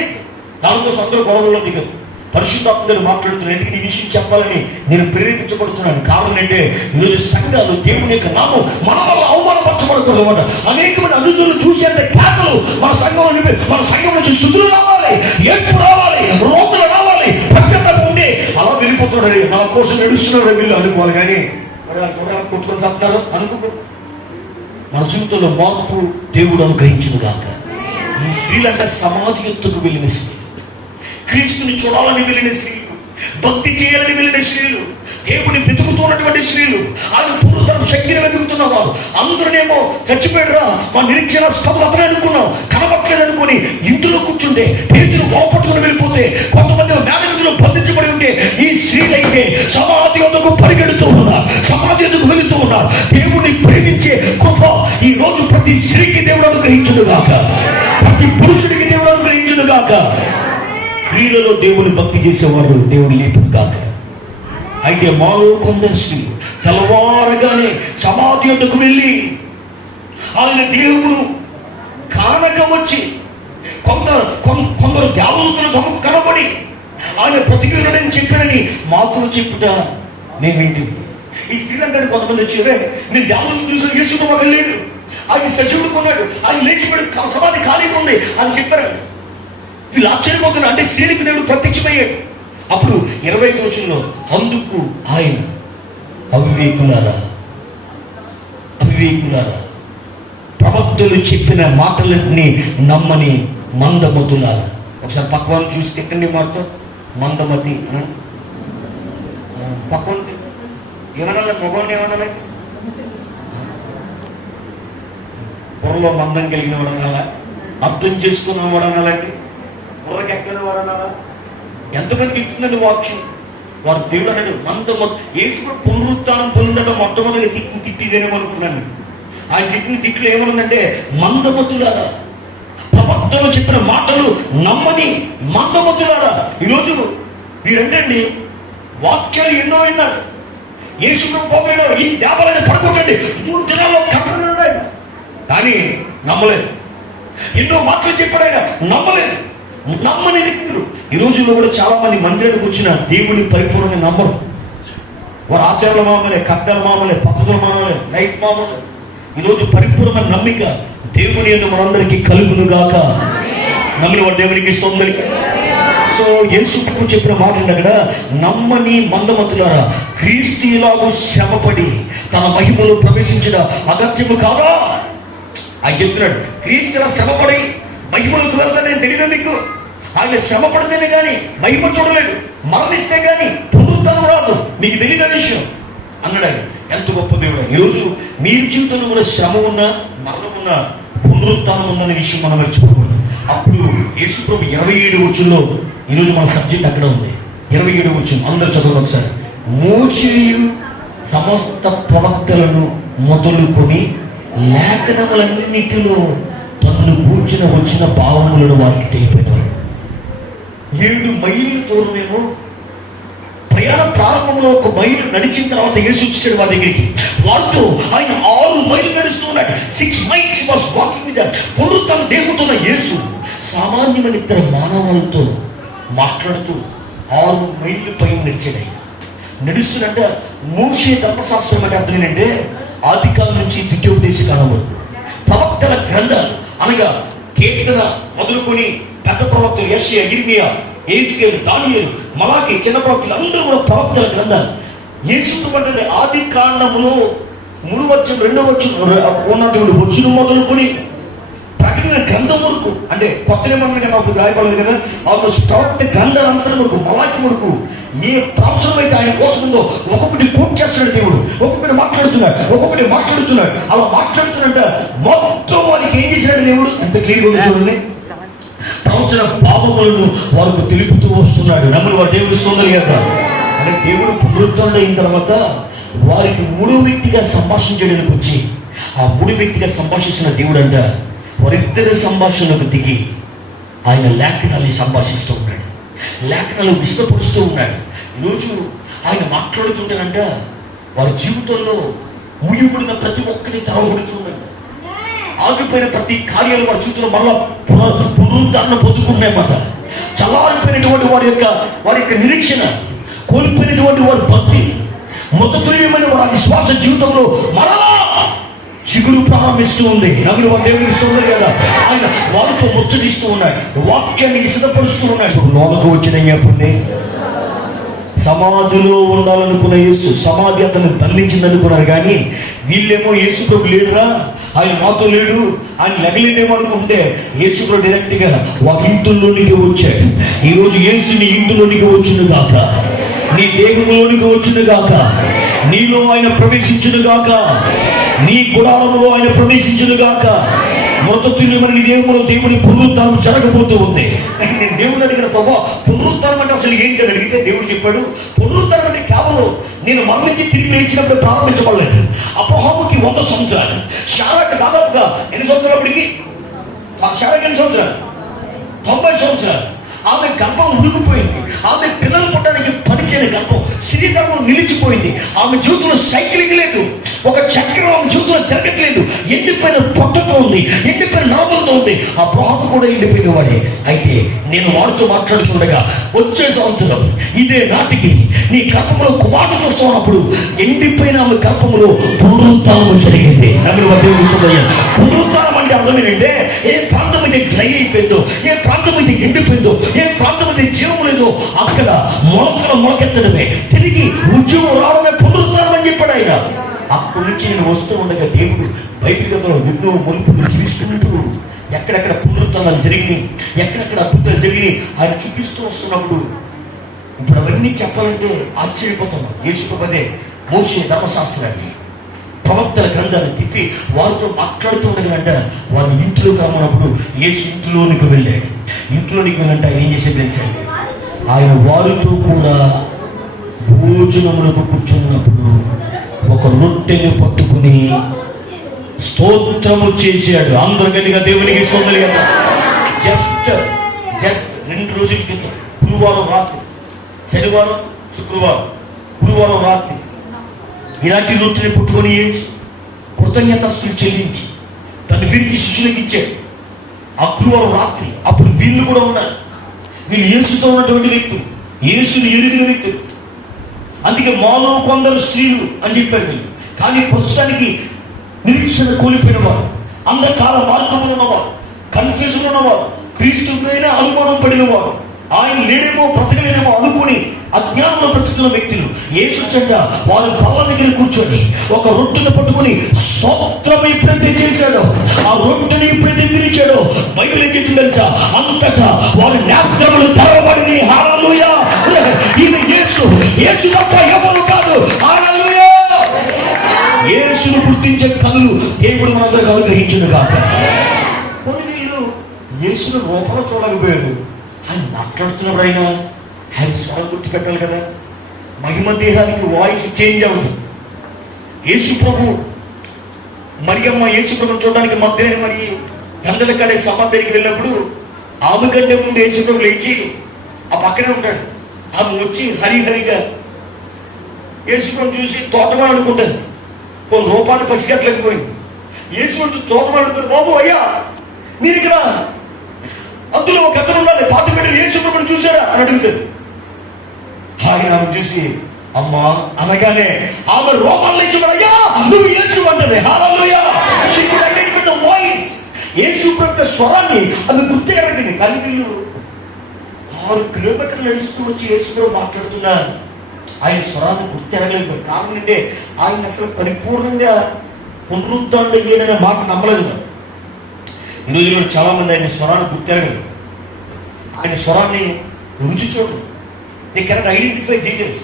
దానికోసం అందరూ గొడవల్లో దిగదు. పరిశుద్ధాత్మను మాట్లాడుతున్నాను, ఎందుకు ఈ విషయం చెప్పాలని నేను ప్రేరేపించబడుతున్నాను. కారణం అంటే ఈరోజు సంఘాలు దేవుని యొక్క నామం మన వల్ల అవమానపరచబడకూడదు అన్నమాట. అనేక మంది అనుజులు చూసేంత కేకలు మన సంఘం నుంచి స్థుతులు రావాలి, ఏర్పు రావాలి, రోగులు రావాలి, భక్తత ఉండి అలా వెళ్ళిపోతున్నాడు. నా కోసం నడుస్తున్నాడు వీళ్ళు అనుకోవాలి, కానీ కొట్టుకొని చెప్తారు అనుకో. మన జీవితంలో మార్పు దేవుడు అనుగ్రహించును గాక. ఈ స్త్రీలంటే సమాధి ఎత్తుకు వెళ్ళిన స్త్రీలు, క్రీస్తుని చూడాలని వెళ్ళిన స్త్రీలు, భక్తి చేయాలని వెళ్ళిన స్త్రీలు, దేవుని వెతుకుతున్నటువంటి స్త్రీలు, ఆయన పూర్వతరం శక్తిని వెతుకుతున్న వారు అందరూనేమో చచ్చిపోయాడురా, మా నిరీక్షణ స్థలం అతనే అనుకున్నాం, కనబట్టలేదు అనుకుని ఇంట్లో కూర్చుంటే పేదలు పోపట్టుకుని వెళ్ళిపోతే, కొంతమంది మేనేజర్లు బంధించబడి ఉంటే, ఈ స్త్రీలైతే సమాధి వద్దకు పరిగెడుతూ ఉన్నారు, సమాధి వద్దకు వెళుతూ ఉన్నారు. దేవుని ప్రేమించే కృప ఈ రోజు ప్రతి స్త్రీకి దేవుడు అనుగ్రహించును గాక, ప్రతి పురుషుడికి దేవుడు అనుగ్రహించును గాక. క్రియలలో దేవుని భక్తి చేసేవారు దేవుడు లేపును గాక. అయితే మాలో కొందరు స్త్రీలు తెల్లవారగానే సమాధి వద్దకు వెళ్ళి ఆయన దేవుడు కానక వచ్చి, కొందరు దేవతలు తమకు కనబడి ఆయన ప్రతికూలని చెప్పానని మాతో చెప్పుట మేమేంటి. ఈ శ్రీలంకని కొంతమంది వచ్చారే, నేను దేవతలు చూసి చేసుకున్న వెళ్ళాడు, ఆయన సచివుడు కొన్నాడు, ఆయన లేచిపోయాడు, సమాధి ఖాళీగా ఉంది అని చెప్పారు. వీళ్ళు ఆశ్చర్యపోతున్నారు, అంటే స్త్రీలకు దేవుడు ప్రత్యక్షమయ్యాడు. అప్పుడు 25వ వచనంలో, అందుకు ఆయన అవివేకులారా ప్రవక్తలు చెప్పిన మాటలన్నీ నమ్మని మందమతులారా. ఒక ఒకసారి పక్కవాళ్ళు చూసి ఎక్కండి మాటతో మందమతి పక్కన ఏమన్నా మగవాడిని ఏమన్నా బుర్రలో మందం కలిగిన వాడనాలా, అర్థం చేసుకున్న వాడనాలండి, బుర్రకి ఎక్కని వాడనాలా. ఎంతమందికి ఇస్తుందండి వాక్యం? వారు దేవుడు అన్నాడు మందమ యేసు పునరుత్థానం పొందడం మొట్టమొదటి తిట్టిదేమనుకున్నాను. ఆ తిట్లు ఏమనుందంటే మందమతులారా, ప్రవక్తలు చెప్పిన మాటలు నమ్మని మందమతులారా. ఈరోజు మీరంటండి వాక్యాలు ఎన్నో విన్నారు. యేసు పోగలో ఈ దేవాలయాన్ని పడుకోకండి 3 దినాల్లో కట్టడాడు కానీ నమ్మలేదు. ఎన్నో మాటలు చెప్పాడు ఆయన, నమ్మలేదు. నమ్మని వ్యక్తులు ఈ రోజుల్లో కూడా చాలా మంది మందిరానికి వచ్చిన దేవుని పరిపూర్ణంగా నమ్మరు. వారు ఆచారాల మామలే, కట్టల మామలే, పద్ధతుల మామలే, లైఫ్ మామలే. ఈరోజు పరిపూర్ణమైన నమ్మిక దేవుని యందు మనందరికీ కలుగును గాక. నమ్మిన వాడు దేవునికి సొందరి. సో యేసు చెప్పిన మాట అక్కడ, నమ్మని మందమతులారా, క్రీస్తు ఇలాగూ శ్రమపడి తన మహిమలో ప్రవేశించిన అగత్యము కాదా? ఆయన చెప్తున్నాడు, క్రీస్తు ఇలా శ్రమపడి మహిమలోకి వెళ్తానని తెలియదు మీకు. ఆయన శ్రమ పడితేనే కానీ మహిమ చూడలేడు, మరణిస్తే కానీ పునరుత్థానం రాదు, మీకు తెలియదు విషయం అన్నాడు ఆయన. ఎంత గొప్ప దేవుడు! ఈరోజు మీ జీవితంలో కూడా శ్రమ ఉన్నా, మరణం ఉన్నా, పునరుత్థానం ఉందనే విషయం మనం మర్చిపోకూడదు. అప్పుడు యేసు ప్రభు 27 వచనంలో ఈరోజు మన సబ్జెక్ట్ అక్కడ ఉంది. 27 వచనం అందరూ చదవండి ఒకసారి. మోషేయు సమస్త ప్రవక్తలను మొదలుకొని లేఖనములన్నిటిలో తనను కూర్చుని వచ్చిన భావములను వారికి తెలిపినాడు. 7 మైళ్ళ దూరమేమో ప్రయాణ ప్రారంభంలో 1 మైలు నడిచిన తర్వాత యేసు వచ్చాడు వారి దగ్గరికి. వారితో ఆయన 6 మైళ్ళు నడుస్తూ ఉన్నాడు. 6 miles was walking with them. పునరుత్థానం దేవుతున్న యేసు సామాన్యమైన 2 మానవులతో మాట్లాడుతూ 6 మైళ్ళు పైన నడిచాడు. నడుస్తున్నట్ట మోషే ధర్మశాస్త్రం అంటే అర్థం ఏంటంటే ఆది కాలం నుంచి ద్వితీయోపదేశ కాలం వరకు ప్రవక్తల గ్రంథాలు అనగా కీర్తన మొదలుకొని పెద్ద ప్రవక్తలు యెషయా, ఇర్మియా, ఎహెజ్కేలు, దానియేలు, మలాకి, చిన్న ప్రవక్తలు అందరూ కూడా ప్రవక్తల గ్రంథాలు. యేసు అంటే ఆది కాండములో 3 వచనం 2 వచనం ఉన్నటువంటి వచనం మొదలుకొని ప్రకటన గ్రంథం వరకు, అంటే కొత్త నిబంధన నాకు రాయబడలేదు కదా, ఆల్మోస్ట్ ప్రవక్త గ్రంథాలంతరం వరకు, మలాకి వరకు ఏ ప్రవచనం అయితే ఆయన కోసం ఉందో ఒక్కొక్కటి కోట్ చేస్తున్నాడు దేవుడు. ఒక్కొక్కటి మాట్లాడుతున్నాడు. అలా మాట్లాడుతున్నట్ట మొత్తం వారికి ఏం చేసినాడు దేవుడు? ఎంత క్లియర్గా చూడండి. ప్రవచన పాపములను వారికి తెలుపుతూ వస్తున్నాడు. నమ్మని వారు దేవుడు సోదరు కదా. అంటే దేవుడు పునరుద్ధరణ అయిన తర్వాత వారికి 3వ వ్యక్తిగా సంభాషించడానికి వచ్చి ఆ 3వ వ్యక్తిగా సంభాషించిన దేవుడు అంట వారిద్దరి సంభాషణకు దిగి ఆయన లేఖనాన్ని సంభాషిస్తూ ఉన్నాడు, లేఖనాలు విస్తపరుస్తూ ఉన్నాడు. ఈరోజు ఆయన మాట్లాడుతుంటానంట వారి జీవితంలో ముయ్యబడిన ప్రతి ఒక్కరిని తరవబడుతుందంట. ఆగిపోయిన ప్రతి కార్యాలు వారి జీవితంలో మళ్ళా పునరుద్ధరణ పొందుకున్నాయన్నమాట. చల్లారిపోయినటువంటి వారి యొక్క నిరీక్షణ, కోల్పోయినటువంటి వారి భక్తి, మొదటిమైన వారి విశ్వాస జీవితంలో మరలా చిగురు ప్రారంభిస్తూ ఉంది. నమ్మిన వారు దేవునికి ఇస్తుంది కదా. ఆయన వారితో ముచ్చటిస్తూ ఉన్నాడు, వాక్యాన్ని సిద్ధపరుస్తూ ఉన్నాడు. లోనకు వచ్చినప్పుడు సమాధిలో ఉండాలనుకున్న యేసు సమాధి అతను బంధించింది అనుకున్నారు. కానీ వీళ్ళేమో యేసు ప్రభు లేడురా, ఆయన మాతో లేడు, ఆయన లెగలేదేమో అనుకుంటే యేసు ప్రభు డైరెక్ట్ గా వారి ఇంటిలోనికి వచ్చాడు. ఈరోజు యేసు నీ ఇంటిలోనికి వచ్చును గాక, నీ దేహంలోనికి వచ్చును గాక, నీలో ఆయన ప్రవేశించును గాక, నీ గుడారంలో ఆయన ప్రవేశించును గాక. మృతతుల్యమైన నీ దేవుని దేవుని పునరుత్థానం జరగబోతూ ఉంది. నేను దేవుని అడిగిన ప్రభా పునరుత్థానం అంటే అసలు ఏంటి అని అడిగితే దేవుడు చెప్పాడు, పునరుత్థానం అంటే కేవలం నేను మరణించి తిరిగి లేచినప్పుడు ప్రారంభించబడలేదు. అబ్రహాముకి 100 సంవత్సరాలు, శారాకి దాదాపుగా ఎన్ని సంవత్సరాలప్పటికి? శారాకి ఎన్ని సంవత్సరాలు? 90 సంవత్సరాలు. ఆమె గర్భం ఉడికిపోయింది. ఆమె పిల్లలు పుట్టడానికి పనిచేయని గర్భం శ్రీగర్భం నిలిచిపోయింది. ఆమె జీవితంలో సైక్లింగ్ లేదు, ఒక చక్రం ఆమె జీవితంలో తిరగట్లేదు. ఎండిపోయిన పొట్టతో ఉంది, ఎండిపోయిన నరములతో ఉంది. ఆ బ్రహ్మ కూడా ఎండిపోయిన వాడే. అయితే నేను వాడితో మాట్లాడుతుండగా వచ్చే సంవత్సరం ఇదే నాటికి నీ గర్భంలో కుమారుడు చూస్తూ ఉన్నప్పుడు ఎండిపోయిన ఆమె గర్భంలో పునరుత్థానం జరిగింది. పునరుత్థానం అంటే అర్థం ఏంటంటే ఏ ప్రాంతం అయితే డ్రై అయిపోయిందో, ఏ ప్రాంతం అయితే ఎండిపోయిందో, ఏ ప్రాంతం అయితే జీవం లేదో అక్కడ మొలకెత్తడమే, తిరిగి ఉద్యోగం రావడమే పునరుత్థానం అని చెప్పాడు ఆయన. అప్పటి నుంచి నేను వస్తూ ఉండగా దేవుడు బైబిల్ గ్రంథంలో ఎన్నో మలుపులు తీసుకుంటూ ఎక్కడెక్కడ పునరుద్ధరణలు జరిగినాయి, ఎక్కడెక్కడ అద్భుతాలు జరిగినాయి ఆయన చూపిస్తూ వస్తున్నప్పుడు ఇప్పుడు అవన్నీ చెప్పాలంటే ఆశ్చర్యపోతున్నాం. యేసుప్రభువే మోషే ధర్మశాస్త్రాన్ని, ప్రవక్తల గ్రంథాన్ని తిప్పి వారితో మాట్లాడుతూ ఉండగానంట వారి ఇంట్లో కమ్మన్నప్పుడు యేసు ఇంట్లోనికి వెళ్ళాడు. ఇంట్లోనికి వెళ్ళంటే ఆయన ఏం చేసేది తెలుసండి, ఆయన వారితో కూడా భోజనములకు కూర్చున్నప్పుడు ఒక రొట్టెని పట్టుకుని స్తోత్రము చేశాడు. అందరూ గట్టిగా దేవునికి స్తోత్రం. జస్ట్ 2 రోజుల క్రితం, గురువారం రాత్రి, శనివారం, శుక్రవారం, గురువారం రాత్రి ఇలాంటి రొట్టెని పుట్టుకొని వేసి కృతజ్ఞతస్తులు చెల్లించి తను విరిచి శిష్యులకు ఇచ్చాడు. ఆ గురువారం రాత్రి అప్పుడు వీళ్ళు కూడా ఉన్నారు. వీళ్ళు యేసుతో ఉన్నటువంటి వ్యక్తులు, యేసుని ఎరిగిన వ్యక్తులు. అందుకే మాలో కొందరు స్త్రీలు అని చెప్పారు వీళ్ళు. కానీ ప్రస్తుతానికి నిరీక్షణ కోల్పోయిన వారు, అంధకాల మార్గంలో ఉన్నవారు, కన్ఫ్యూజన్ ఉన్నవారు, క్రీస్తు పైన అనుమానం పడిన వారు, ఆయన లేడేమో బ్రతకలేదేమో అనుకుని అజ్ఞానంలో బ్రతుకుతున్న వ్యక్తులు యేసు చెడ్డ వారు బల్ల దగ్గర కూర్చొని ఒక రొట్టెను పట్టుకుని స్తోత్రం ఎప్పుడైతే చేశాడో, ఆ రొట్టెని ఎప్పుడైతే తిరిచాడో బైబిల్ ఏం చెప్తుంది తెలుసా, అంతటా వారి నేత్రములు తెరవబడి హల్లెలూయా, ఇది యేసు తప్ప ఎవరు కాదు. హల్లెలూయా. యేసును గుర్తించే కళ్ళు దేవుడు మనందరికీ అనుగ్రహించును గాక. కొన్ని వీళ్ళు యేసును రూపంలో చూడకపోయారు. ఆయన మాట్లాడుతున్నప్పుడు ఆయన స్వరం గుర్తు పెట్టాలి కదా. మహిమ దేహానికి వాయిస్ చేంజ్ అవ్వదు. యేసు ప్రభు మరియమ్మ యేసు ప్రభు చూడడానికి మధ్యనే మరి గంధల కడే సమాధికి వెళ్ళినప్పుడు ఆమె కంటే ముందు యేసు ప్రభు లేచి ఆ పక్కనే ఉంటాడు. ఆమె వచ్చి హరిహరిగా యేసు ప్రభు చూసి తోటమాడు అనుకుంటుంది. కొన్ని రూపాన్ని పసిగట్లేకపోయింది. యేసు ప్రభు తోటమాడు అనుకుంది. బాబు అయ్యా మీరు ఇక్కడ, అందులో ఒక అతను ఉండాలి, పాత బిడ్డలు యేసు ప్రభుని చూసారా అని అడుగుతాడు. ఆయన ఆమె చూసి అమ్మా అనగానే ఆమె రోమాలు లేచిపోయా నువ్వు యేసు అంటది. Hallelujah. She could identify the voice. Yesu ప్రభు స్వరాన్ని ఆమె గుర్తుపెట్టింది. కానీ వీళ్ళు 6 కిలోమీటర్లు నడుస్తూ వచ్చి యేసు ప్రభు మాట్లాడుతున్నారు. ఆయన స్వరాన్ని గుర్తెరగలేదు. కారణం అంటే ఆయన అసలు పరిపూర్ణంగా పునరుద్ధరణ చేయడనే మాట నమ్మలేదు. ఈ రోజుల్లో చాలా మంది ఆయన స్వరాన్ని గుర్తెరగలేదు. ఆయన స్వరాన్ని రుచి చూడరు. They cannot identify details.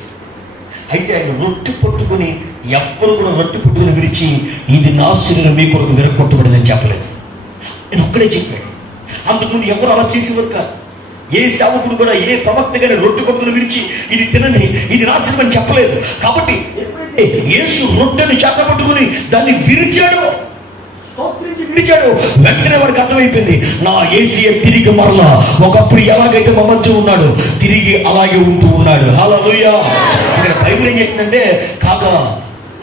అయితే ఆయన రొట్టె పట్టుకుని ఎవ్వరు కూడా రొట్టె పట్టుకుని విరిచి ఇది నా శరీరం మీ కొరకు విరగొట్టబడిందని చెప్పలేదు. నేను ఒక్కడే చెప్పాడు. అంతకుముందు ఎవరు అలా చేసేవారు కాదు. ఏ సేవకుడు కూడా, ఏ ప్రవక్త కానీ రొట్టె పట్టుకుని విరిచి ఇది తినని, ఇది నా శరీరం అని చెప్పలేదు. కాబట్టి ఎప్పుడైతే యేసు రొట్టెని చేత పట్టుకుని దాన్ని విరిచాడో, విరిచాడు, వెంటనే వారికి అర్థమైపోయింది నా యేసయ్య తిరిగి మరలా ఒకప్పుడు ఎలాగైతే మా మధ్య ఉన్నాడు తిరిగి అలాగే ఉంటూ ఉన్నాడు. హల్లెలూయా. ఇక్కడ బైబిల్ ఏం చెప్తుందంటే కాగా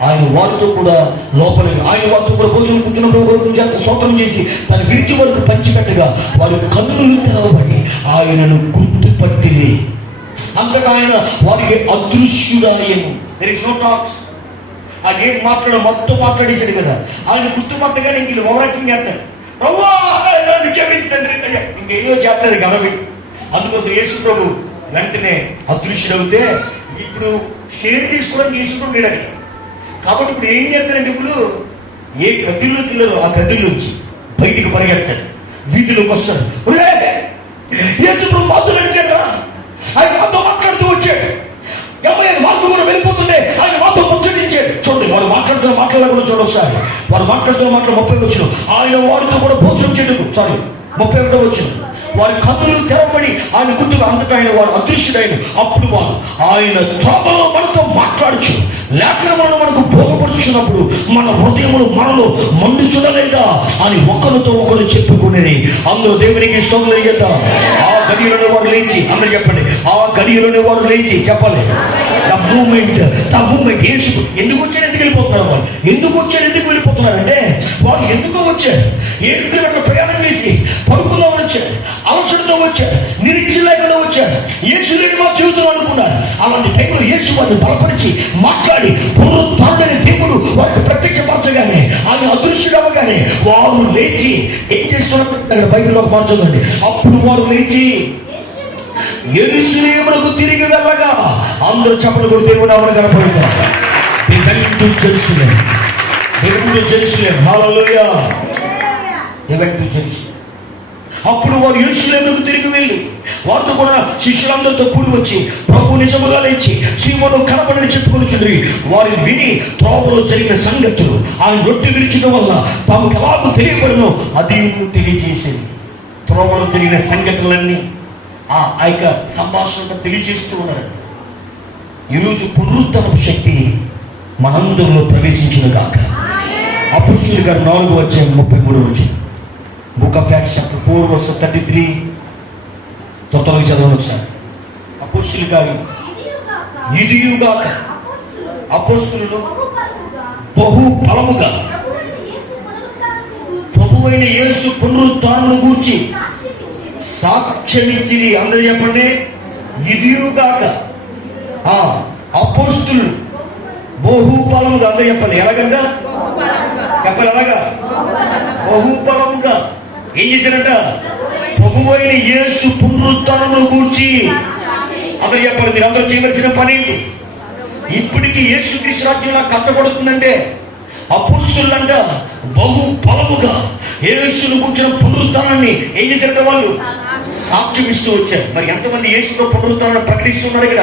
ఆయన వారితో కూడా లోపల ఆయన వారితో కూడా భోజనం కూర్చున్నప్పుడు స్తోత్రం చేసి తన విరిచి వరకు పంచిపెట్టగా వారి కన్నులు తెరవబడి ఆయనను గుర్తుపట్టింది. అంతటా ఆయన వారికి అదృశ్యుడాయను. There is no talks. ఆయన ఏం మాట్లాడో మొత్తం మాట్లాడేశాడు కదా. ఆయన గుర్తుపట్టగానే ఇంక ఓవరాక్టింగ్ చేస్తారు. ఇంకేయో చేస్తారు గడవి. అందుకోసం యేసు ప్రభు వెంటనే అదృశ్యుడవుతే ఇప్పుడు షేర్ తీసుకోవడానికి యేసు ప్రభు లేడు. కాబట్టి ఇప్పుడు ఏం చేస్తారంటే ఇప్పుడు ఏ గదిలోకి వెళ్ళారో ఆ గదిలోంచి బయటికి పరిగెత్తాడు, వీటిలోకి వస్తాడు. యేసు ప్రభు మాతో నడిచాడు. ఆయన మాతో మాట్లాడుతూ వచ్చాడు. ఎవరైనా మాతో కూడా వెళ్ళిపోతుంటే ఆయన మాతో ముచ్చటించాడు. చూడండి వారు మాట్లాడుతున్న మాటలు కూడా చూడండి ఒకసారి. వారు మాట్లాడుతున్న మాటలు 30 వచ్చిన ఆయన వారితో కూడా భోజనం చేయటకు 31 వచ్చిన వారి కన్నులు తెరవబడి ఆయన గుర్తుగా అంతటా ఆయన వారు అదృశ్యుడైన. అప్పుడు వారు ఆయన త్రోవలో మనతో మాట్లాడుచు లేఖనములను మనకు బోధపడుచున్నప్పుడు మన హృదయములు మనలో మండుచుడలేదా అని ఒకరితో ఒకరు చెప్పుకునేది. అందులో దేవునికి స్తోత్రం చేద్దాం. ఆ గడియలోనే వారు లేచి, అందరూ చెప్పండి, ఆ గడియలోనే వారు లేచి చెప్పాలి. ద మూమెంట్ యేసు ఎందుకు వచ్చారు, ఎందుకు వెళ్ళిపోతున్నారు వాళ్ళు, ఎందుకు వచ్చారు, ఎందుకు వెళ్ళిపోతున్నారు అంటే వాళ్ళు ఎందుకో వచ్చారు. ఏడు ప్రయాణం చేసి పడుకుందామని వచ్చారు, అలసటతో వచ్చారు, నిరీక్ష లేకుండా వచ్చారు. యేసు లేని మా జీవితం అనుకున్నారు. అలాంటి టైంలో యేసు వారిని బలపరిచి మాట్లాడి పునరుద్ధరణని దేవుడు వారికి ప్రత్యక్షపరచగానే ఆయన అదృశ్యుడవగానే వారు లేచి ఏం చేస్తున్నారు బైబిల్లో మార్చదండి. అప్పుడు వారు లేచి యెరూషలేమునకు తిరిగి వెళ్ళగా అందరూ చెప్పలు కూడా దేవుడు ఎవరు కనపడతారు. Jerusalem. Hallelujah. They went to Jerusalem. అప్పుడు వారు యెరూషలేముకు తిరిగి వెళ్ళి వారితో కూడా శిష్యులందరితో కూడి వచ్చి ప్రభు నిజముగా లేచి సీమోను కనబడని చెప్పుకొనిచుండ్రి. వారిని విని త్రోవలో జరిగిన సంగతులు, ఆయన రొట్టె విరిచడం వల్ల తాము ఎలాగూ తెలియబడను అది తెలియజేసింది. త్రోవలో జరిగిన సంఘటనలన్నీ ఆ యొక్క సంభాషణ తెలియజేస్తూ ఉన్నారు. ఈరోజు పునరుద్ధరణ శక్తి మనందరిలో ప్రవేశించిన గాక. అపోస్తలుల గారు 4:33 బుక్ ఆఫ్ యాక్ట్స్ చాప్టర్ 4:33 తొందరగా చదవండి ఒకసారి. అపోస్తలుల గారు ఇదియుగాక అపోస్తలులు బహు బలముగా ప్రభువైన యేసు పునరుత్థానమును గూర్చి సాక్ష్యమిచ్చిరి. అందరూ చెప్పండి, ఇదియుగాక. అపోస్తలులు బహుబలముగా. అందరూ చెప్పాలి, ఎలాగంట చెప్పాలి, ఎలాగా? బహుబలముగా ఏం చేశారంట? ప్రభువైన యేసు పునరుత్థానమును గూర్చి. అందరూ చెప్పాలి, మీరు అందరూ చేయవలసిన పని ఏంటి? ఇప్పటికీ యేసుక్రీస్తు రాజ్యం కట్టబడుతుందంటే అపోస్తలులంట బహు బలముగా యేసును కూర్చున్న పునరుత్థానాన్ని ఏం చేశారంట? వాళ్ళు సాక్ష్యం ఇస్తూ వచ్చారు. మరి ఎంతమంది యేసులో పునరుత్థానాన్ని ప్రకటిస్తున్నారు? ఇక్కడ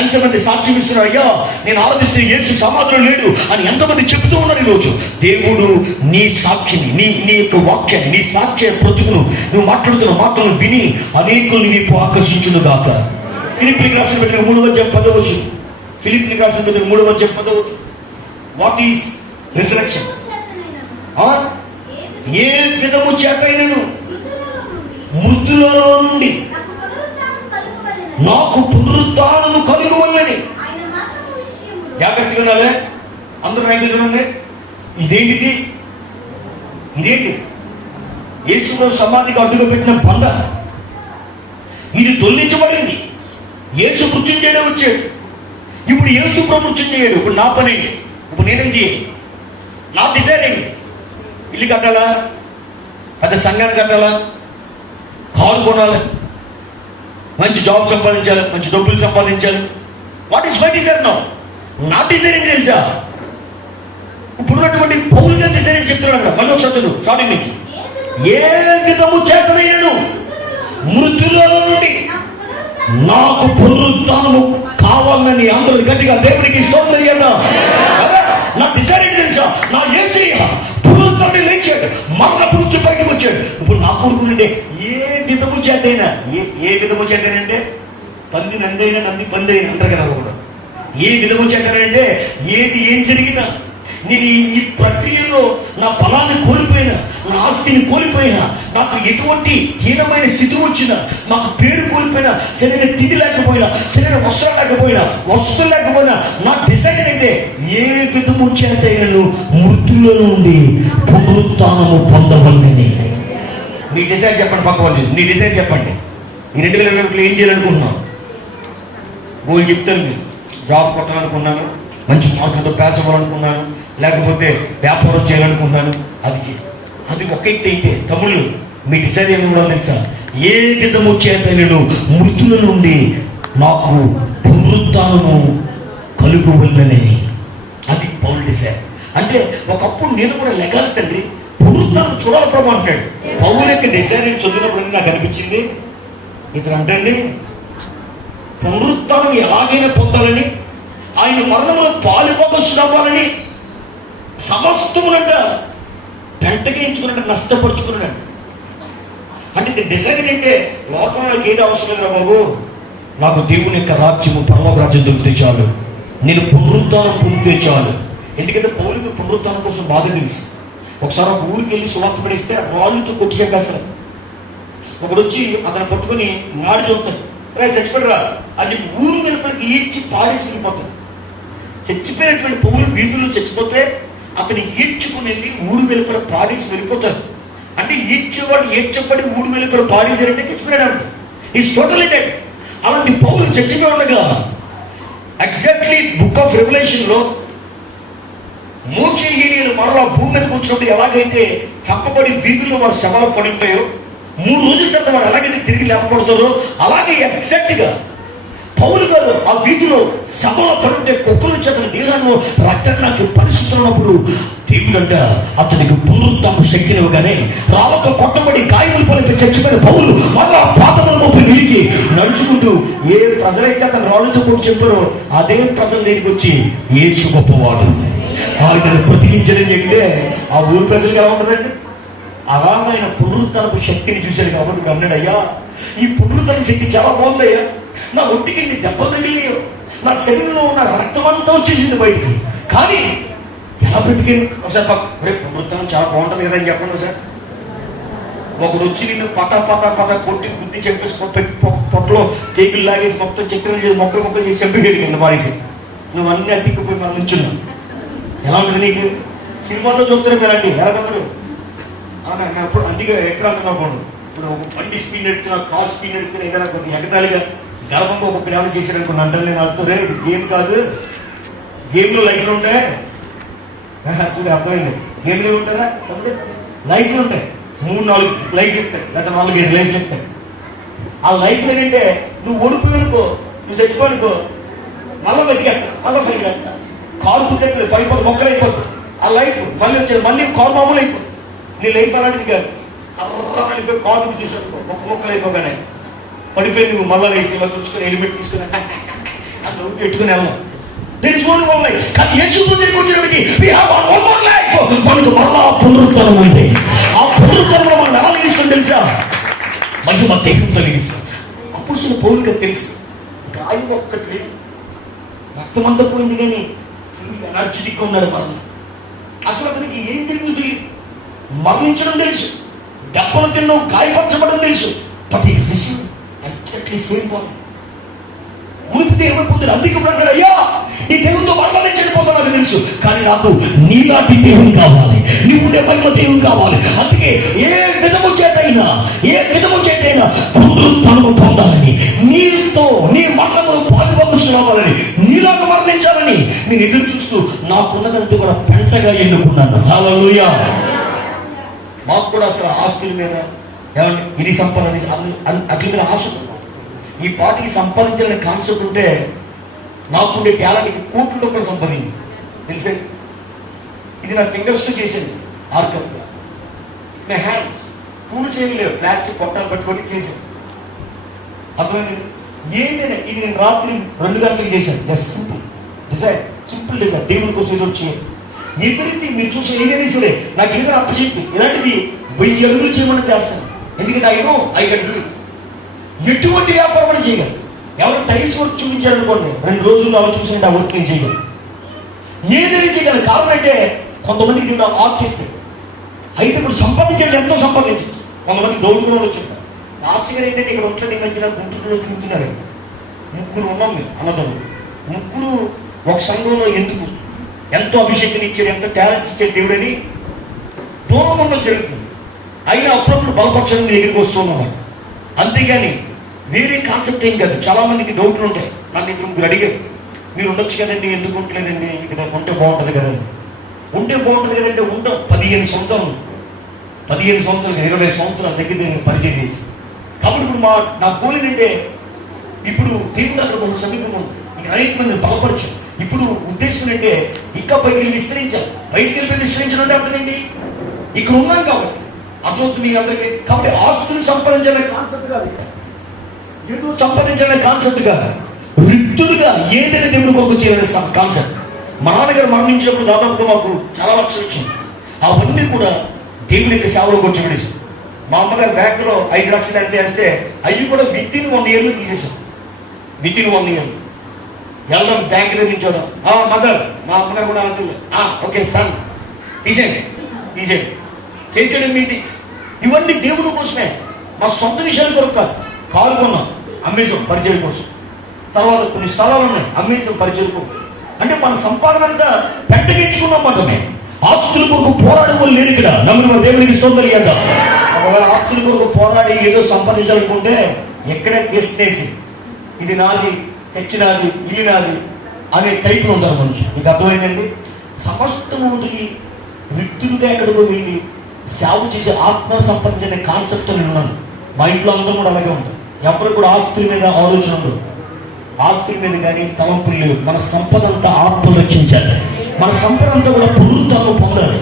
ఎంతమంది సాక్ష్యం ఇస్తున్నారు? అయ్యా, నేను ఆరాధిస్తే యేసు సమాధిలో లేడు అని ఎంతమంది చెబుతూ ఉన్నారు? ఈరోజు దేవుడు నీ సాక్షిని, నీ యొక్క వాక్యాన్ని, నీ సాక్ష్య బ్రతుకును, నువ్వు మాట్లాడుతున్న మాటలను విని అనేకులు నీకు ఆకర్షించును గాక. ఫిలిప్పీయులకు రాసిన పత్రిక 3:10. ఫిలిప్పీయులకు రాసిన పత్రిక 3:10. What is resurrection? ఏ విధము చేతైనను మృతులలో నుండి నాకు పునరుత్థానము కలుగువలెనని. జాగ్రత్తగా వినాలే, అందరూ నాకు చూడండి. ఇదేంటిది? ఇదేంటి? యేసు సమాధికి అడ్డుగా పెట్టిన బంధ ఇది తొలగించబడింది. యేసు మృత్యుంజయుడే వచ్చాడు. ఇప్పుడు యేసు ప్రభు మృత్యుంజయుడు. ఇప్పుడు నా పని ఏంటి? ఇప్పుడు నేనేం చేయాలి? నా డిసైడ్ ఏంటి? ఇల్లు కట్టాలా? పెద్ద సంఘాన్ని కట్టాలా? కారు కొనాలి? మంచి జాబ్ సంపాదించాలి? మంచి డబ్బులు సంపాదించాలి? What is my Dzire now? నా డిజైర్ ఏంటి తెలుసా? ఇప్పుడున్నటువంటి పౌలు గారి డిజైర్ చెప్తున్నాడు. మళ్ళీ ఒకసారి చదువు స్టార్టింగ్ నుంచి. ఏ విధము చేతనయ్యాను మృతులలో నుండి నాకు పునరుత్థానము కావాలని. అందరూ గట్టిగా దేవునికి స్తోత్రం చేద్దాం. నా డిజైర్ ఏంటి తెలుసా? నా యేసయ్య పునరుత్థానం లేచాడు, మరణపు నుంచి బయటకు వచ్చాడు. ఇప్పుడు నా కోరుకునంటే ఏ విధము చేతైనా, ఏ విధము చేతనంటే పంది నందైనా నంది పంది అయినా అంటారు కదా. కూడా ఏ విధము చేతనంటే ఏది ఏం జరిగినా, నేను ఈ ప్రక్రియలో నా బలాన్ని కోల్పోయినా, నా ఆస్తిని కోల్పోయినా, నాకు ఎటువంటి హీనమైన స్థితి వచ్చినా, నాకు పేరు కోల్పోయినా, సరైన తిండి లేకపోయినా, సరైన వస్త్రం లేకపోయినా, వస్తువులు లేకపోయినా, నా డిసైడ్ అంటే ఏ విధము చేతైనను మృతుల నుండి పునరుత్థానము పొందవలెనని. మీ డిసైడ్ చెప్పండి. పక్క వాళ్ళు నీ డిసైడ్ చెప్పండి. ఈ 2021లో ఏం చేయాలనుకుంటున్నాను? గోల్ చెప్తాను. జాబ్ కొట్టాలనుకున్నాను, మంచి మార్కులతో పాస్ అవ్వాలనుకున్నాను, లేకపోతే వ్యాపారం చేయాలనుకున్నాను. అది ఒక ఎత్తు అయితే తమ్ముళ్ళు మీ డిసైడ్ ఏమి కూడా తెలుసా? ఏ విధము చేత నేను మృతుల నుండి నాకు పునరుత్థానము కలుగువలెనని. అది పౌలు డిసైడ్. అంటే ఒకప్పుడు నేను కూడా లెగాలి తండ్రి, పునరుత్థానం చూడాలి ప్రభు అంటాడు. పౌలు యొక్క డిసైడ్ చదివినప్పుడు నాకు అనిపించింది, ఇతను అంటే పునరుత్థానం ఎలాగైనా పొందాలని, ఆయన మరణంలో పాలుపొగొచ్చుకోవాలని సమస్తమునంట పెంటగించుకున్నట్టు నష్టపరుచుకున్నాడు. అంటే డిసైడ్ అంటే లోకంలోకి ఏది అవసరం లేదు బాబు, నాకు దేవుని యొక్క రాజ్యము, పరలోక రాజ్యం దొరికితే చాలు, నేను పునరుత్థానం పొందితే చాలు. ఎందుకంటే పౌలుకి పునరుత్థానం కోసం బాగా తెలుసు. ఒకసారి ఒక ఊరికి వెళ్ళి సువార్త పడిస్తే రాళ్ళతో కొట్టి చెప్పేస్తారు. ఒకడు వచ్చి అతను పట్టుకొని మాడి చూస్తాడు, చచ్చిపోయిరా అది ఊరు వెళ్ళిపోయి ఈడ్చి పాడేసి వెళ్ళిపోతాడు. చచ్చిపోయినటువంటి పౌలు వీధుల్లో చచ్చిపోతే అతను ఈడ్చుకుని వెళ్ళి ఊరు వెలుపల పాడేసి వెళ్ళిపోతారు. అంటే ఈడ్చేవాడు ఏడ్చబడి ఊరు వెలుపల పాడేసారంటే చచ్చిపోయాడు. ఈ టోటల్ డెడ్. అలాంటి పౌలు చచ్చిపోయి ఉండగా ఎగ్జాక్ట్లీ బుక్ ఆఫ్ రెవల్యూషన్ లో మోషే ఏలియాలు మరలా భూమి మీదకి వచ్చినప్పుడు ఎలాగైతే చంపబడి వీధుల్లో వారు శవాలు పడిపోయారో, 3 రోజుల తర్వాత వారు ఎలాగైతే తిరిగి లేకపోతారో, అలాగే ఎగ్జాక్ట్ గా పౌలు గారు ఆ వీధిలో సభలో పడుంటే కుక్కలు చేత దేహాన్ని రక్తం నాకు పరిస్థితున్నప్పుడు దేవుడంట అతనికి పునరుత్థాన శక్తిని ఇవ్వగానే రాళ్ళతో కొట్టబడి గాయములు పలికి చచ్చిపోయిన పౌలు మళ్ళా పాతముల మోపి నిలిచి నడుచుకుంటూ ఏ ప్రజలైతే అతను రాళ్ళతో కొట్టి చెప్పారో అదే ప్రజల దగ్గరికి వచ్చి యేసు గొప్పవాడు ఆయన బ్రతికించని చెప్తే ఆ ఊరు ప్రజలకు ఎలా ఉంటుందండి? అలాగైన పునరుత్థానపు శక్తిని చూశాడు కాబట్టి అన్నాడు, అయ్యా ఈ పునరుత్థాన శక్తి చాలా బాగుందయ్యా, నా ఒంటికి దెబ్బలు తగిలేయో, నా శరీరంలో ఉన్న రక్తం అంతా వచ్చేసింది బయటికి, కానీ ఎలా బ్రతికింది? ఒకసారి రేపు పునరుత్థానం చాలా బాగుంటుంది కదా అని చెప్పండి. సార్ ఒకడు వచ్చి నిన్ను పటా కొట్టి బుద్ధి చెప్పేసి పొట్టలో కేకులు లాగేసి మొత్తం చక్కెరలు చేసి మొక్కలు చేసి చంపిగడి కింద పారేసి నువ్వు అన్ని అతికిపోయి మనం నుంచున్నావు. ఎలా ఉంటుంది నీకు? సినిమాలో చూస్తారు కదండి ఎలా తమ్ముడు అప్పుడు అందుకే ఎక్కడ అంటున్నావు, ఇప్పుడు ఒక బండి స్పీడ్ ఎడుతున్నా, కార్ స్పీడ్ ఎడుతున్నా, ఏదైనా కొన్ని ఎగతాళిగా గర్వంగా ఒక పిల్లలు చేశాడు అనుకున్న అంటే నేను అడుగుతారే ఇది గేమ్ కాదు, గేమ్లో లైఫ్లు ఉంటాయి. చూడు అర్థమైంది, గేమ్లో ఉంటారా లైఫ్లు ఉంటాయి, 3-4 లైఫ్ చెప్తాయి, లేదా 4-5 లైఫ్ చెప్తాయి. ఆ లైఫ్లు ఏంటంటే నువ్వు ఓడిపోయానుకో, నువ్వు చచ్చిపోనుకో, మళ్ళీ బతికేస్తా, మళ్ళీ బతికేస్తా, కారు కుట్టేది పడిపోతుంది, మొక్కలు అయిపోతుంది. ఆ లైఫ్ మళ్ళీ వచ్చేది, మళ్ళీ కారు మామూలు అయిపోతుంది. నీ లైఫ్ అలాంటిది కాదు. అర్రమైపోయి కారు చూసాను మొక్కలు అయిపోగానే పడిపోయి నువ్వు మళ్ళీ వేసి మళ్ళీ చూసుకొని హెల్మెట్ తీసుకుని అట్లా పెట్టుకుని వెళ్ళాం. మనకు మరలా పునరుద్ధరణ ఉంది. ఆ పునరుద్ధరణ మనం ఎలా కలిగిస్తుంది తెలుసా? మళ్ళీ మా దేహం కలిగిస్తాం. అప్పుడు పౌరుగా తెలుసు గాయం ఒక్కటి లేదు, రక్తమంతా పోయింది కానీ ఫుల్ ఎనర్జెటిక్ ఉన్నాడు. మరణ అసలు అతనికి ఏం జరిగింది తెలియదు. మరణించడం తెలుసు, దెబ్బలు తిన్నాం, గాయపరచబడడం తెలుసు. బట్ ఈ రిసీవ్ ఎగ్జాక్ట్లీ సేమ్ బాడీ. మునిపి దేవుడు పొందిన అందుకే అంటాడు, అయ్యా ఈ దేవునితో మరణాన్ని చనిపోతా నాకు తెలుసు, కానీ నాకు నీలాంటి దేవుని కావాలి, నీ ఉండే మహిమ దేవుని కావాలి. అందుకే ఏ విధము చేతైనా పునరుత్థానము పొందాలని, నీతో నీ మరణమును పాలుపంచులు రావాలని, నీలాగా మరణించాలని నేను ఎదురు చూస్తూ నాకున్నదంతా కూడా పెంటగా ఎన్నుకున్నాను. హల్లెలూయా. మాకు కూడా అసలు ఆస్తుల మీద ఏమంటే ఇది సంపాదన అట్ల మీద ఆశ, ఈ పాటికి సంపాదించాలని కాన్సెప్ట్ ఉంటే నాకుండే టాలెంట్కి కోట్లు కూడా సంపాదించింది తెలిసే. ఇది నా ఫింగర్స్తో చేసేది ఆర్కప్గా, నా హ్యాండ్స్ పూలు చేయలేవు, ప్లాస్టిక్ పొట్టాలు పట్టుకొని చేశాను. అర్థమైంది? ఏదైనా ఇది నేను రాత్రి 2 గంటలకు చేశాను. జస్ట్ సింపుల్ డిజైన్ దేవుని కోసం ఏదో చేయాలి. ఎదురైతే మీరు చూసే ఏదైనా సరే నాకు ఏదైనా అప్పచెప్పి ఇలాంటిది 1000 అడుగులు చేయమని చేస్తాను. ఎందుకంటే ఐ కెన్ డూ. ఎటువంటి వ్యాపారం చేయగలరు. ఎవరు టైల్స్ వర్క్ చూపించారనుకోండి, 2 రోజుల్లో అలా చూసినట్టు ఆ వర్క్ నేను చేయగలను. ఏదైనా చేయగలను. కారణం అంటే కొంతమందికి కూడా ఆర్టిస్ట్ అయితే ఇప్పుడు సంపాదించండి, ఎంతో సంపాదించు. కొంతమంది డౌట్ కూడా వచ్చుంటారు. లాస్ట్ గారు ఏంటంటే ఇక్కడ ఉంటుంది, ఈ మధ్యన గుంటూరులో తిరుగుతున్నారు. 3 ఉన్నాం మేము అన్నదమ్ములు. 3 ఒక సంఘంలో ఎందుకు ఎంతో అభిషేకం ఇచ్చాడు, ఎంతో టాలెంట్స్ ఇచ్చాడు దేవుడని దూరంలో జరుగుతుంది. అయినా అప్పుడప్పుడు బలపరచడం ఎగిరికి వస్తున్నాం. అంతేగాని వేరే కాన్సెప్ట్ ఏం కాదు. చాలా మందికి డౌట్లు ఉంటాయి. నన్ను ఇప్పుడు 3 అడిగారు, మీరు ఉండొచ్చు కదండి, ఎందుకు ఉండలేదండి, ఇక్కడ ఉంటే బాగుంటుంది కదండి. ఉంటే బాగుంటుంది కదంటే ఉంటాం. 15 సంవత్సరాలు 20 సంవత్సరాల దగ్గర నేను పరిచయం చేసి, కాబట్టి ఇప్పుడు నా గోల్ ఏంటంటే ఇప్పుడు దేవుడు అక్కడ ఒక సమీపంగా ఉంది, ఇక్కడ అనేక మందిని బలపరచు. ఇప్పుడు ఉద్దేశం ఏంటంటే ఇంకా బయటికి విస్తరించాలి. బయటికి వెళ్ళి విస్తరించడం అంటే అర్థమేంటి? ఇక్కడ ఉన్నాం కాబట్టి అర్థమవుతుంది మీ అందరికీ. కాబట్టి ఆస్తులు సంపాదించాలనే కాన్సెప్ట్ కాదు, ఏదో సంపాదించాలనే కాన్సెప్ట్ కాదు, రిక్తుడుగా ఏదైనా దేవుడికి ఒక చేయాలనే కాన్సెప్ట్. మా నాన్నగారు మరణించినప్పుడు దాదాపుగా మాకు చాలా లక్షలు వచ్చింది. అవన్నీ కూడా దేవుడి యొక్క సేవలోకి వచ్చి పడేసి, మా అమ్మగారు బ్యాంకులో 5 లక్షలు ఎంత వేస్తే అవి కూడా వితిన్ 1 ఇయర్లో తీసేసాం. వితిన్ 1 ఇయర్ వెళ్ళడం, బ్యాంకులో నించోడం. మదర్, మా అమ్మగారు కూడా అంటుంది, ఓకే సన్ తీసేయండి చేసేది మీటింగ్స్. ఇవన్నీ దేవుని కోసమే, మా సొంత విషయాల కొరకు కాదు. కారు కొన్నాం, అమ్మేసాం పరిచయం కోసం. తర్వాత కొన్ని స్థలాలు ఉన్నాయి, అమ్మేసాం పరిచయం కోసం. అంటే మన సంపాదన అంతా పెట్టగించుకున్నాం మాత్రమే. ఆస్తుల కొరకు పోరాడడం లేదు ఇక్కడ. నమ్మిన దేవునికి స్తోత్రం చేద్దాం. ఒకవేళ ఆస్తుల కొరకు పోరాడి ఏదో సంపాదించాలనుకుంటే ఎక్కడే కేసునేసి ఇది నాది, తెచ్చినాది, ఇది నాది అనే టైప్లో ఉంటారు మనిషి. మీకు అర్థమైందండి? సమస్తముకి వ్యక్తులుగా ఎక్కడికో వెళ్ళి సేవ చేసే ఆత్మ సంపాదించే కాన్సెప్ట్తో నేను ఉన్నాను. మా ఇంట్లో అందరూ కూడా అలాగే ఉంటారు. ఎవరు కూడా ఆస్తుల మీద ఆలోచన ఉండదు. ఆస్తుల మీద కానీ తలంపులు లేవు. మన సంపద అంతా ఆత్మ రక్షించాలి. మన సంపద అంతా కూడా పునరుత్థానం పొందాలి.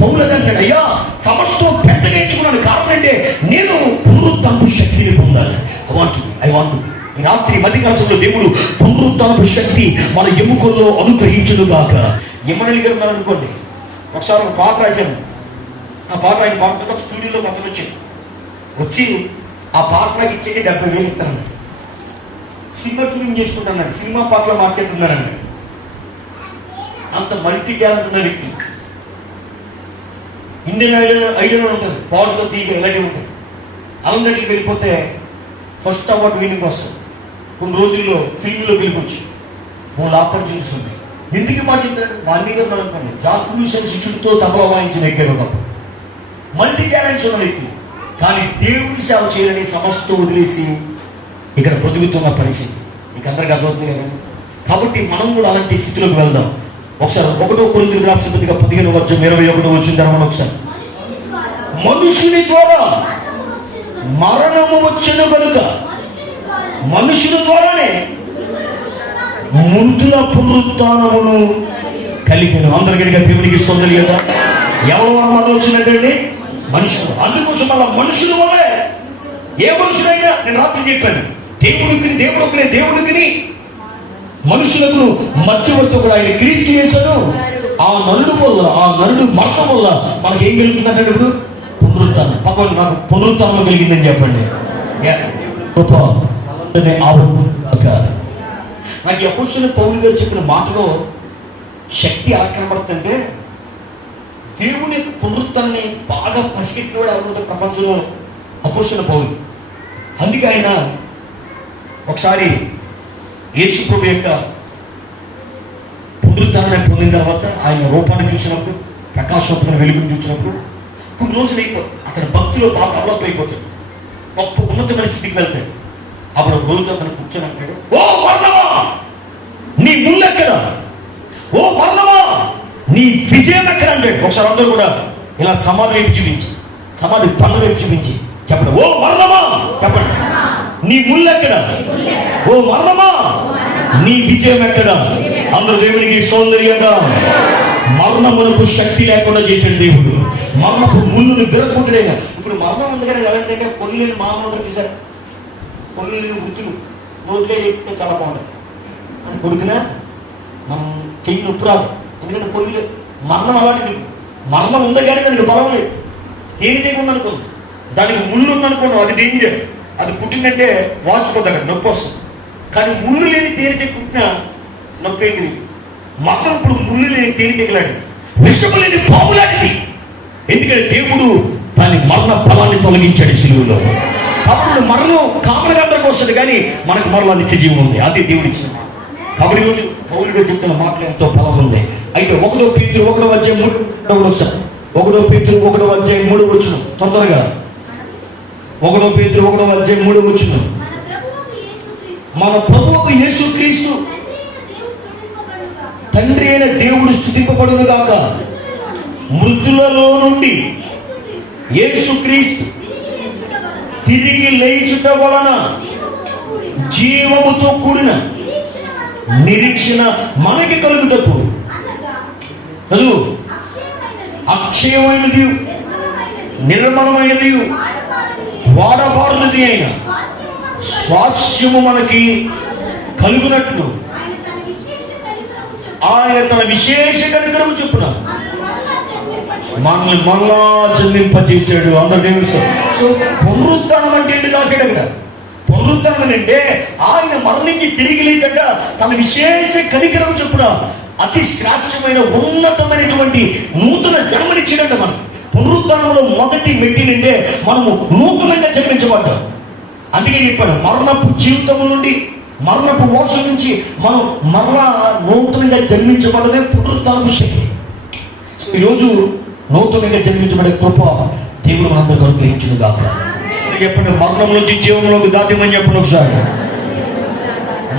పౌలంటాడు, అయ్యా సమస్తం పెద్దగా ఎంచుకున్నాను, కారణం అంటే నేను పునరుత్థానపు శక్తిని పొందాలి. ఐ వాంట్ ఈ రాత్రి మధ్యకాలంలో దేవుడు పునరుత్థానపు శక్తి మన ఎముకల్లో అనుగ్రహించును గాక. ఎమ్మనల్లి గారు ఉన్నారనుకోండి, ఒకసారి ఒక పాట రాశాను. ఆ పాట ఆయన పాడుతున్న స్టూడియోలో మొత్తం వచ్చి ఆ పాట నాకు ఇచ్చేది 70,000 ఇస్తాను. సినిమా షూటింగ్ చేసుకుంటాను, సినిమా పాటలో మార్చేస్తున్నానండి. అంత మల్టీ టాలెంట్ ఉన్న వ్యక్తి. ఇండియన్ ఐడియా ఉంటుంది, పాడుతో తీగ ఇలాంటివి ఉంటాయి. అలాంటికి వెళ్ళిపోతే ఫస్ట్ అవార్డు వినింగ్ వస్తుంది. కొన్ని రోజుల్లో ఫిల్మ్లో వెళ్ళిపోవచ్చు. 3 ఆపర్చునిటీస్ ఉంటాయి. ఎందుకు మాట చెప్తాడు? వాల్మీ గారు అనుకోండి, జాతృషన్ శిష్యుడితో తబలా వాయించిన ఎక్కాడు ఒకప్పుడు. మల్టీ టాలెంట్స్ ఉన్న వ్యక్తి, కానీ దేవుడి సేవ చేయాలని సమస్తం వదిలేసి ఇక్కడ బ్రతుకుతున్న పరిస్థితి మీకు అందరికీ అర్థమవుతుంది కదా. కాబట్టి మనం కూడా అలాంటి స్థితిలోకి వెళ్దాం. ఒకసారి 1 కొరింథీయులకు రాసిన పత్రిక 15:21 వచ్చిన తర్వాత ఒకసారి, మనుషుని ద్వారా మరణము వచ్చెను కనుక మనుషుని ద్వారానే మృతుల పునరుత్థానమును కలిగెను. అందరికీ దేవునికి స్తోత్రం కదా. ఎవరి వల్ల మళ్ళీ వచ్చినట్టండి? మనుషులు. అందుకోసం మళ్ళీ మనుషుల వల్లే. ఏ మనుషులైనా, నేను రాత్రి చెప్పాను, దేవుడికి మనుషులకు మధ్యవర్తి కూడా ఆయన క్రీస్తు చేశాడు. ఆ నరుడు మరణం వల్ల మనకి ఏం కలుగుతుందంటే ఇప్పుడు పునరుత్థానం. పక్కన నాకు పునరుత్థానం కలిగిందని చెప్పండి. నాకు అపోస్తలుడైన పౌలు గారు చెప్పిన మాటలో శక్తి ఎలా కనబడుతుందంటే, దేవుని యొక్క పునరుత్థానాన్ని బాగా పసిగట్టినవాడు ఎవరు ప్రపంచంలో? అపోస్తలుడైన పౌలు. అందుకే ఆయన ఒకసారి యేసు ప్రభు యొక్క పునరుత్థానాన్ని పొందిన తర్వాత ఆయన రూపాన్ని చూసినప్పుడు, ప్రకాశవంతమైన వెలుగుని చూసినప్పుడు కొన్ని రోజులు అయిపోతుంది. అతని భక్తిలో బాగా డెవలప్ అయిపోతుంది. గొప్ప ఉన్నతమైన స్థితికి వెళ్తాడు. అప్పుడు ఒక రోజు అతను కూర్చొని అంటాడు, ఓ వర్ణమా నీ ముళ్ళెక్కడ? ఓ వర్ణమా నీ విజయం ఎక్కడ అంటాడు. ఒకసారి అందరూ కూడా ఇలా సమాధి వైపు చూపించి, సమాధి పనుల వైపు చూపించి చెప్పండి, ఓ వర్ణమా చెప్పండి, నీ ముళ్ళెక్కడ? ఓ మరణమా నీ విజయం ఎక్కడ? అందరూ దేవునికి సౌందర్యంగా. మరణమునకు శక్తి లేకుండా చేశాడు దేవుడు. మరణపు ముళ్ళును విరగొట్టలేక. ఇప్పుడు మరణం అందుకని ఎలాంటి పొల్లు లేని మామూలు చూశారు, పొల్లు లేని వృత్తులు రోజులే చెప్తే చాలా బాగుంటుంది. అని కొడుకునా మనం చెయ్యి నొప్పి రాదు, ఎందుకంటే పొల్లు మరణం అలాంటిది. మరణం ఉందా కానీ దానికి బలం లేదు. తేలిక ఉందనుకోండి, దానికి ముళ్ళు ఉందనుకోండి, అది డేంజర్. అది పుట్టిందంటే వాచిపోతాడు, నొప్పి వస్తుంది. కానీ ముళ్ళు లేని తేనెటీగ పుట్టిన నొప్పి ఏంటి? మరణం ఇప్పుడు ముళ్ళు లేని తేనెటీగలాంటి, విషము లేని పాములాంటిది. ఎందుకంటే దేవుడు దాని మరణ ఫలాన్ని తొలగించాడు శిలువలో. కాబట్టి మరణం కామనగంటకు వస్తుంది, కానీ మనకు మరణ నిత్య జీవం ఉంది. అది దేవుడు ఇచ్చిన. కాబట్టి ఈరోజు పౌలుగా చెప్తున్న మాటలు ఎంతో బలం ఉంది. అయితే 1 పేతురు 1:3 వచ్చారు. 1 పేతురు 1:3 వచ్చును తొందరగా. 1 పేతురు 1:3 వచ్చును. మన ప్రభువు యేసుక్రీస్తు తండ్రి అయిన దేవుడు స్తుతింపబడును గాక. మృతులలో నుండి యేసుక్రీస్తు తిరిగి లేచుట వలన జీవముతో కూడిన నిరీక్షణ మనకి కలుగుటప్పుడు అక్షయమైనది, నిర్మలమైనది, వాడబారునది అయిన స్వాస్థ్యము మనకి కలుగునట్లు ఆయన తన విశేష కనికరము చొప్పున మనల్ని మళ్ళా జన్మింపజేశాడు. అందరూ దేవుడు. సో పునరుత్థానం అంటే ఏంటి రాశాడు అక్కడ. పునరుత్థానం అంటే ఆయన మరణించి తిరిగి లేచట తన విశేష కనికరము చొప్పున అతి శ్రేష్టమైన ఉన్నతమైనటువంటి నూతన జన్మనిచ్చినట్ట. మనం పునరుత్థానంలో మొదటి మెట్టినంటే మనము నూతనంగా జన్మించబడ్డాం. అందుకే చెప్పాడు, మరణపు జీవితం నుండి, మరణపు మోసం నుంచి మనం మరలా నూతనంగా జన్మించబడమే పునరుత్థానపు శక్తి. ఈరోజు నూతనంగా జన్మించబడే కృప దేవుడు మనందరికీ అనుగ్రహించును గాక. చెప్పండి, మరణం నుంచి జీవంలోకి దాటిమని చెప్పండి ఒకసారి.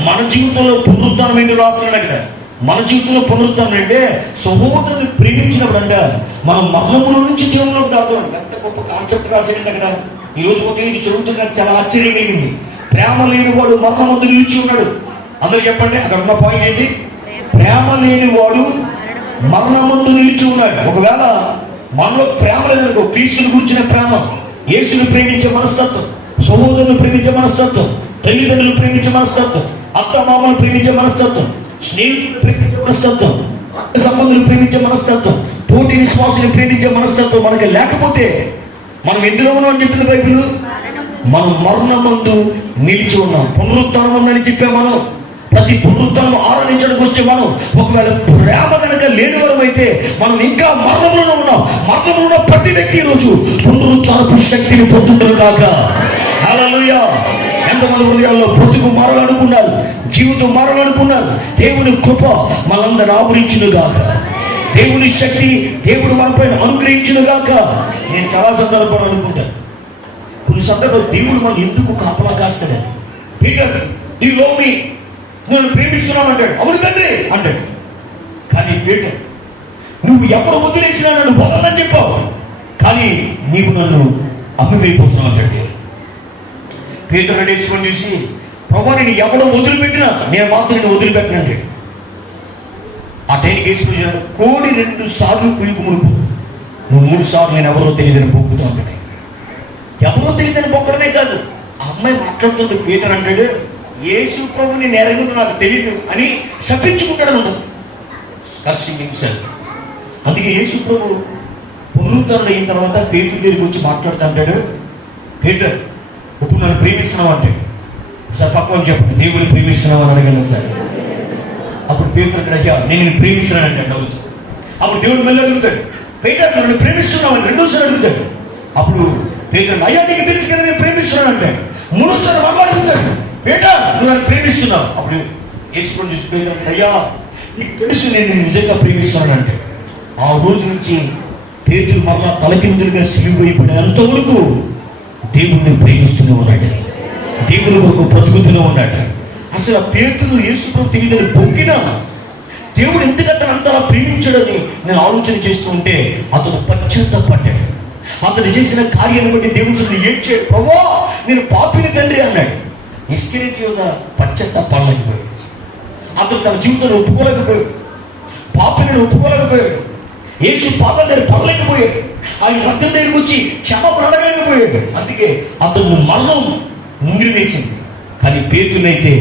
మన జీవితంలో పునరుత్థానం ఏంటి రాస్తున్నాడు అక్కడ. మన జీవితంలో పునరుత్థానం అంటే సహోదరుని ప్రేమించినప్పుడు అంట మనం మరణముల నుంచి జీవంలోకి దాటుతాం. ఎంత గొప్ప కాన్సెప్ట్ రాశాడండి అక్కడ. ఈరోజు ఒక ఇది చదువుతున్న చాలా ఆశ్చర్యం కలిగింది. ప్రేమ లేని వాడు మరణమందు నిలిచి ఉన్నాడు. అందరూ చెప్పండి, అక్కడ ఉన్న పాయింట్ ఏంటి? ప్రేమ లేని వాడు మరణమందు నిలిచి ఉన్నాడు. ఒకవేళ మనలో ప్రేమ లేదనుకో, క్రీస్తుని కూర్చున్న ప్రేమ, యేసుని ప్రేమించే మనస్తత్వం, సహోదరుని ప్రేమించే మనస్తత్వం, తల్లిదండ్రులు ప్రేమించే మనస్తత్వం, అత్త మామలు ప్రేమించే మనస్తత్వం, స్నేహితులు ప్రేమించే మనస్తత్వం, సంబంధులు ప్రేమించే మనస్తత్వం, తోటి విశ్వాసుని ప్రేమించే మనస్తత్వం మనకి లేకపోతే మనం ఎందులో ఉన్నాం అని చెప్పింది బైబిల్? మనం మరణమందు నిలిచి ఉన్నాం. పునరుత్థానం ఉందని చెప్పే మనం ప్రతి పునరుత్థానం ఆరాధించడానికి వస్తే మనం ఒకవేళ ప్రేమ కనుక లేని వరం అయితే మనం ఇంకా మరణంలోనే ఉన్నాం. మరణంలో ఉన్న ప్రతి వ్యక్తి ఈరోజు పునరుత్థానపు శక్తిని పొందుతారు కాక. హల్లెలూయా. ఎంతమంది హృదయాల్లో బ్రతుకు మారాలనుకున్నారు, జీవితం మారాలనుకున్నారు. దేవుని కృప మనందరూ ఆవరించును గాక. దేవుని శక్తి దేవుడు మనపై అనుగ్రహించును గాక. నేను చాలా సందర్భాలు అనుకుంటాను, కొన్ని సందర్భాలు దేవుడు మనం ఎందుకు కాపలా కాస్తాడని. Peter, do you love me, నేను ప్రేమిస్తున్నాను అంటాడు. అవును తండ్రి అంటాడు. కానీ పీటర్, నువ్వు ఎవరు వదిలేసినా నన్ను వదలని చెప్పావు, కానీ నీవు నన్ను అమ్మివైపోతున్నావు అంటాడు. పీటర్ అనేసుకొని చూసి, ప్రభు నేను ఎవడో వదిలిపెట్టినా నేను మాత్రం నేను వదిలిపెట్టినండి. ఆ టైంకి వేసుకుని కోడి 2 సార్లు పులుపు మునుపు నువ్వు 3 సార్లు నేను ఎవరో తెలియదని పొక్కుతూ ఉంటాడు. ఎవరో తెలియదని పొక్కడమే కాదు, ఆ అమ్మాయి మాట్లాడుతుంటే పీటర్ అంటాడు, యేసు ప్రభు నేను ఎరగను, నాకు తెలియదు అని శపించుకుంటాడు ఉండదు. అందుకే యేసు ప్రభు పునరుద్ధరణ అయిన తర్వాత పేతురు దగ్గరికి వచ్చి మాట్లాడుతూ అంటాడు, పీటర్ ఇప్పుడు నన్ను ప్రేమిస్తున్నావు అంటే సార్ పక్కన చెప్పండి, దేవుని ప్రేమిస్తున్నావు అని అడగండి సార్. అప్పుడు పేతురు అక్కడ, అయ్యా నేను ప్రేమిస్తున్నాను అంటే నవ్వుతూ. అప్పుడు దేవుడు మళ్ళీ అడుగుతాడు, పీటర్ నన్ను ప్రేమిస్తున్నావు అని 2సారి అడుగుతాడు. అప్పుడు పేతురు, అయ్యా నీకు తెలుసు కదా నేను ప్రేమిస్తున్నాను అంటే 3సారి మళ్ళీ అడుగుతాడు, పీటర్ నువ్వు నన్ను ప్రేమిస్తున్నావు. అప్పుడు యేసుని చూసి పేతురు, అయ్యా నీకు తెలుసు నేను నిజంగా ప్రేమిస్తున్నాను అంటే. ఆ రోజు నుంచి పేతురు మళ్ళా తలకిందులుగా సిలువైపడేంతవరకు దేవుడిని ప్రేమిస్తూనే ఉన్నాడు, దేవుని కొరకు బ్రతుకుతూనే ఉన్నాడు. అసలు ఆ పేతురు యేసుప్రభు తెలియదని పొంగినా దేవుడు ఎందుకంటే అంతలా ప్రేమించడని నేను ఆలోచన చేస్తూ ఉంటే అతను పశ్చాత్తాపడ్డాడు. అతను చేసిన కార్యాన్ని బట్టి దేవుడిని ఏడ్చాడు, ప్రభువా నేను పాపిని తండ్రి అన్నాడు. ఇస్కరియోతు యోధ పశ్చాత్తాపడలేకపోయాడు. అతను తన జీవితాన్ని ఒప్పుకోలేకపోయాడు, పాపిని ఒప్పుకోలేకపోయాడు, యేసు పాపం దగ్గర పడలేకపోయాడు, ఆయన రక్తం దగ్గరికి వచ్చి క్షమాపణ అడగలేకపోయాడు. అందుకే అతను మరణం ముంగిరి వేసింది. కానీ పేతురునైతే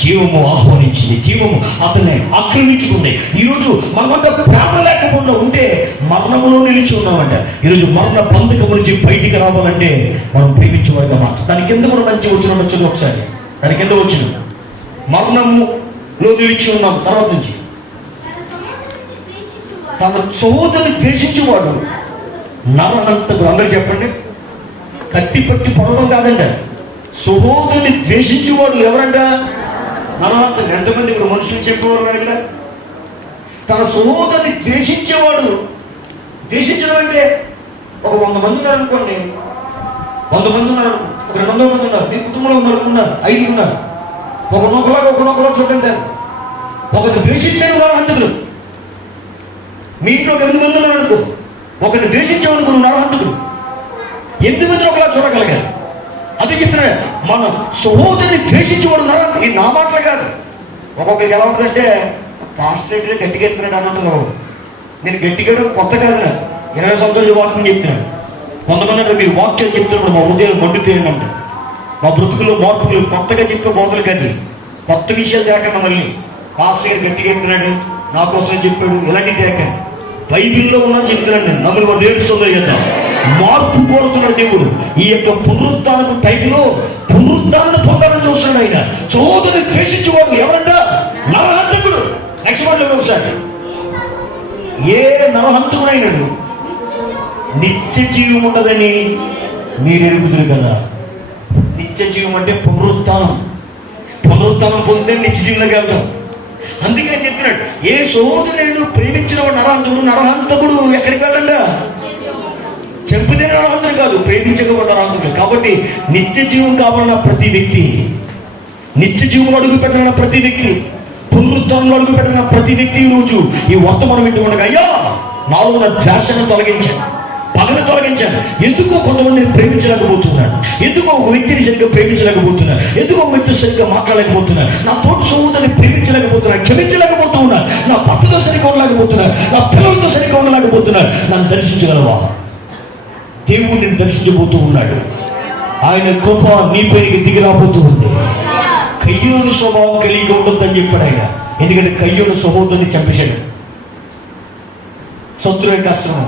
జీవము ఆహ్వానించింది, జీవము అతన్ని ఆక్రమించుకుంది. ఈరోజు మనమంతా ప్రేమ లేకుండా ఉంటే మరణములో నిలిచి ఉన్నామంట. ఈరోజు మరణ బంధకం నుంచి బయటికి రావాలంటే మనం ప్రేమించేవారుగా మాట. దానికి ఎందుకు మనం మంచి వచ్చిన వచ్చింది ఒకసారి, దానికి ఎందుకు వచ్చిన మరణములో నిలిచి ఉన్నాం. తర్వాత నుంచి తన సహోదరుని ద్వేషించేవాడు నరహంతకుడు. అందరూ చెప్పండి, కత్తి పట్టి పొడవడం కాదంట, సహోదరుని ద్వేషించేవాడు ఎవరంట? నరహంతకుడు. ఎంతమంది ఇప్పుడు మనుషులు చెప్పేవారు ఇక్కడ? తన సహోదరుని ద్వేషించేవాడు. ద్వేషించడం అంటే ఒక 100 మంది ఉన్నారు అనుకోండి, 100 మంది ఉన్నారు, ఒక 200 మంది ఉన్నారు, మీ కుటుంబంలో 4 ఉన్నారు, 5 ఉన్నారు, ఒకనొకలా చూడండి. ఒకరిని ద్వేషించాడు నరహంతకుడు. మీ ఇంట్లో 8 మంది ఉన్నారు అనుకో, ఒకరిని ద్వేషించేవాడు నరహంతకుడు. 8 మందిని ఒకలా చూడగలిగారు. అది చెప్తున్నాడు, మన సహోదరుని ద్వేషించేవాడు నరహంతకుడు. ఈ నా మాటలు కాదు. ఒక్కొక్కరికి ఎలా ఉంటుందంటే, పాస్టర్ గట్టిగా ఎత్తున్నాడు అని ఉంటుంది. నేను గట్టిగా కొత్త కాదు, 20 సంవత్సరాలు వాక్యం చెప్తున్నాడు. కొంతమంది అంటే మీరు వాక్యం చెప్తున్నప్పుడు మా హృదయాలు మండుతేయండి అంట. మా బ్రతుకులు మార్పులు కొత్తగా చెప్పే బోధలు కానీ కొత్త విషయాలు తేకుండా మళ్ళీ పాస్టర్ గట్టిగా ఎత్తున్నాడు, నా కోసం చెప్పాడు, ఇలాంటివి తేకండి. బైబిల్లో ఉన్నా చెప్తున్నాడు. నేను నమ్ములు వాడు నేర్చుకుందో కదా, మార్పు కోరుతున్నాడు దేవుడు. ఈ యొక్క పునరుత్థానపు టైంలో పునరుత్థానాన్ని పొందాలని చూస్తున్నాడు ఆయన. సహోదరుని ద్వేషించేవాడు ఎవరంట? నరహంతకుడు. నెక్స్ట్ మాట ఒకసారి, ఏ నరహంతకుడైనడు నిత్య జీవం ఉండదని మీరు ఎరుగుదురు కదా. నిత్య జీవం అంటే పునరుత్థానం. పునరుత్థానం పొందితే నిత్య జీవులకు వెళ్తాం. అందుకని చెప్పినాడు, ఏ సహోదరుడు ప్రేమించిన వాడు నరహంతకుడు ఎక్కడికి వెళ్ళండా? చెంపితే నరహంతుడు కాదు, ప్రేమించకపోతే నరహంతుడు. కాబట్టి నిత్య జీవం కావాలన్న ప్రతి వ్యక్తి, నిత్య జీవం అడుగు పెట్టిన ప్రతి వ్యక్తి, పునరుత్థానంలో అడుగు పెట్టిన ప్రతి వ్యక్తి ఈరోజు ఈ వర్తమానం వింటూ ఉండగా, అయ్యా నాలో ఉన్న ద్వేషాన్ని తొలగించు, పగల తొలగించాను. ఎందుకో కొంతమందిని ప్రేమించలేకపోతున్నాను, ఎందుకో ఒక వ్యక్తిని సరిగ్గా ప్రేమించలేకపోతున్నా, ఎందుకో ఒక వ్యక్తి సరిగ్గా మాట్లాడలేకపోతున్నా, నా తోటి సోదరుని ప్రేమించలేకపోతున్నా, క్షమించలేకపోతున్నా, నా భర్తతో సరిగ్గా ఉండలేకపోతున్నా, నా పిల్లలతో సరిగ్గా ఉండలేకపోతున్నా. నన్ను దర్శించగలవా? దేవుడు నిన్ను దర్శించబోతూ ఉన్నాడు. ఆయన కృప నీపైకి దిగి రాబోతూ ఉంది. కయ్యూను స్వభావం కలిగి ఉండొద్దని చెప్పాడు ఆయన. ఎందుకంటే కయ్యూను సహోదరుని చంపేశాడు. శత్రు యొక్క ఆశ్రమం.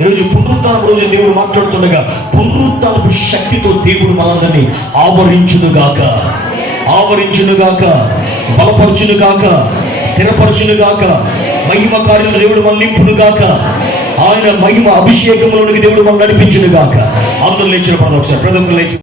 ఈరోజు పునరుత్థానం రోజు దేవుడు మాట్లాడుతుండగా పునరుత్థానపు శక్తితో దేవుడు మనందరినీ ఆవరించునుగాక, ఆవరించునుగాక, బలపరచునుగాక, స్థిరపరచునుగాక, మహిమ కార్యాలు దేవుడు మన నింపునుగాక, ఆయన మహిమ అభిషేకంలోనికి దేవుడు మనం నడిపించునుగాక. అందరూ లేచిన పడదు ఒకసారి ప్రజలు లేచి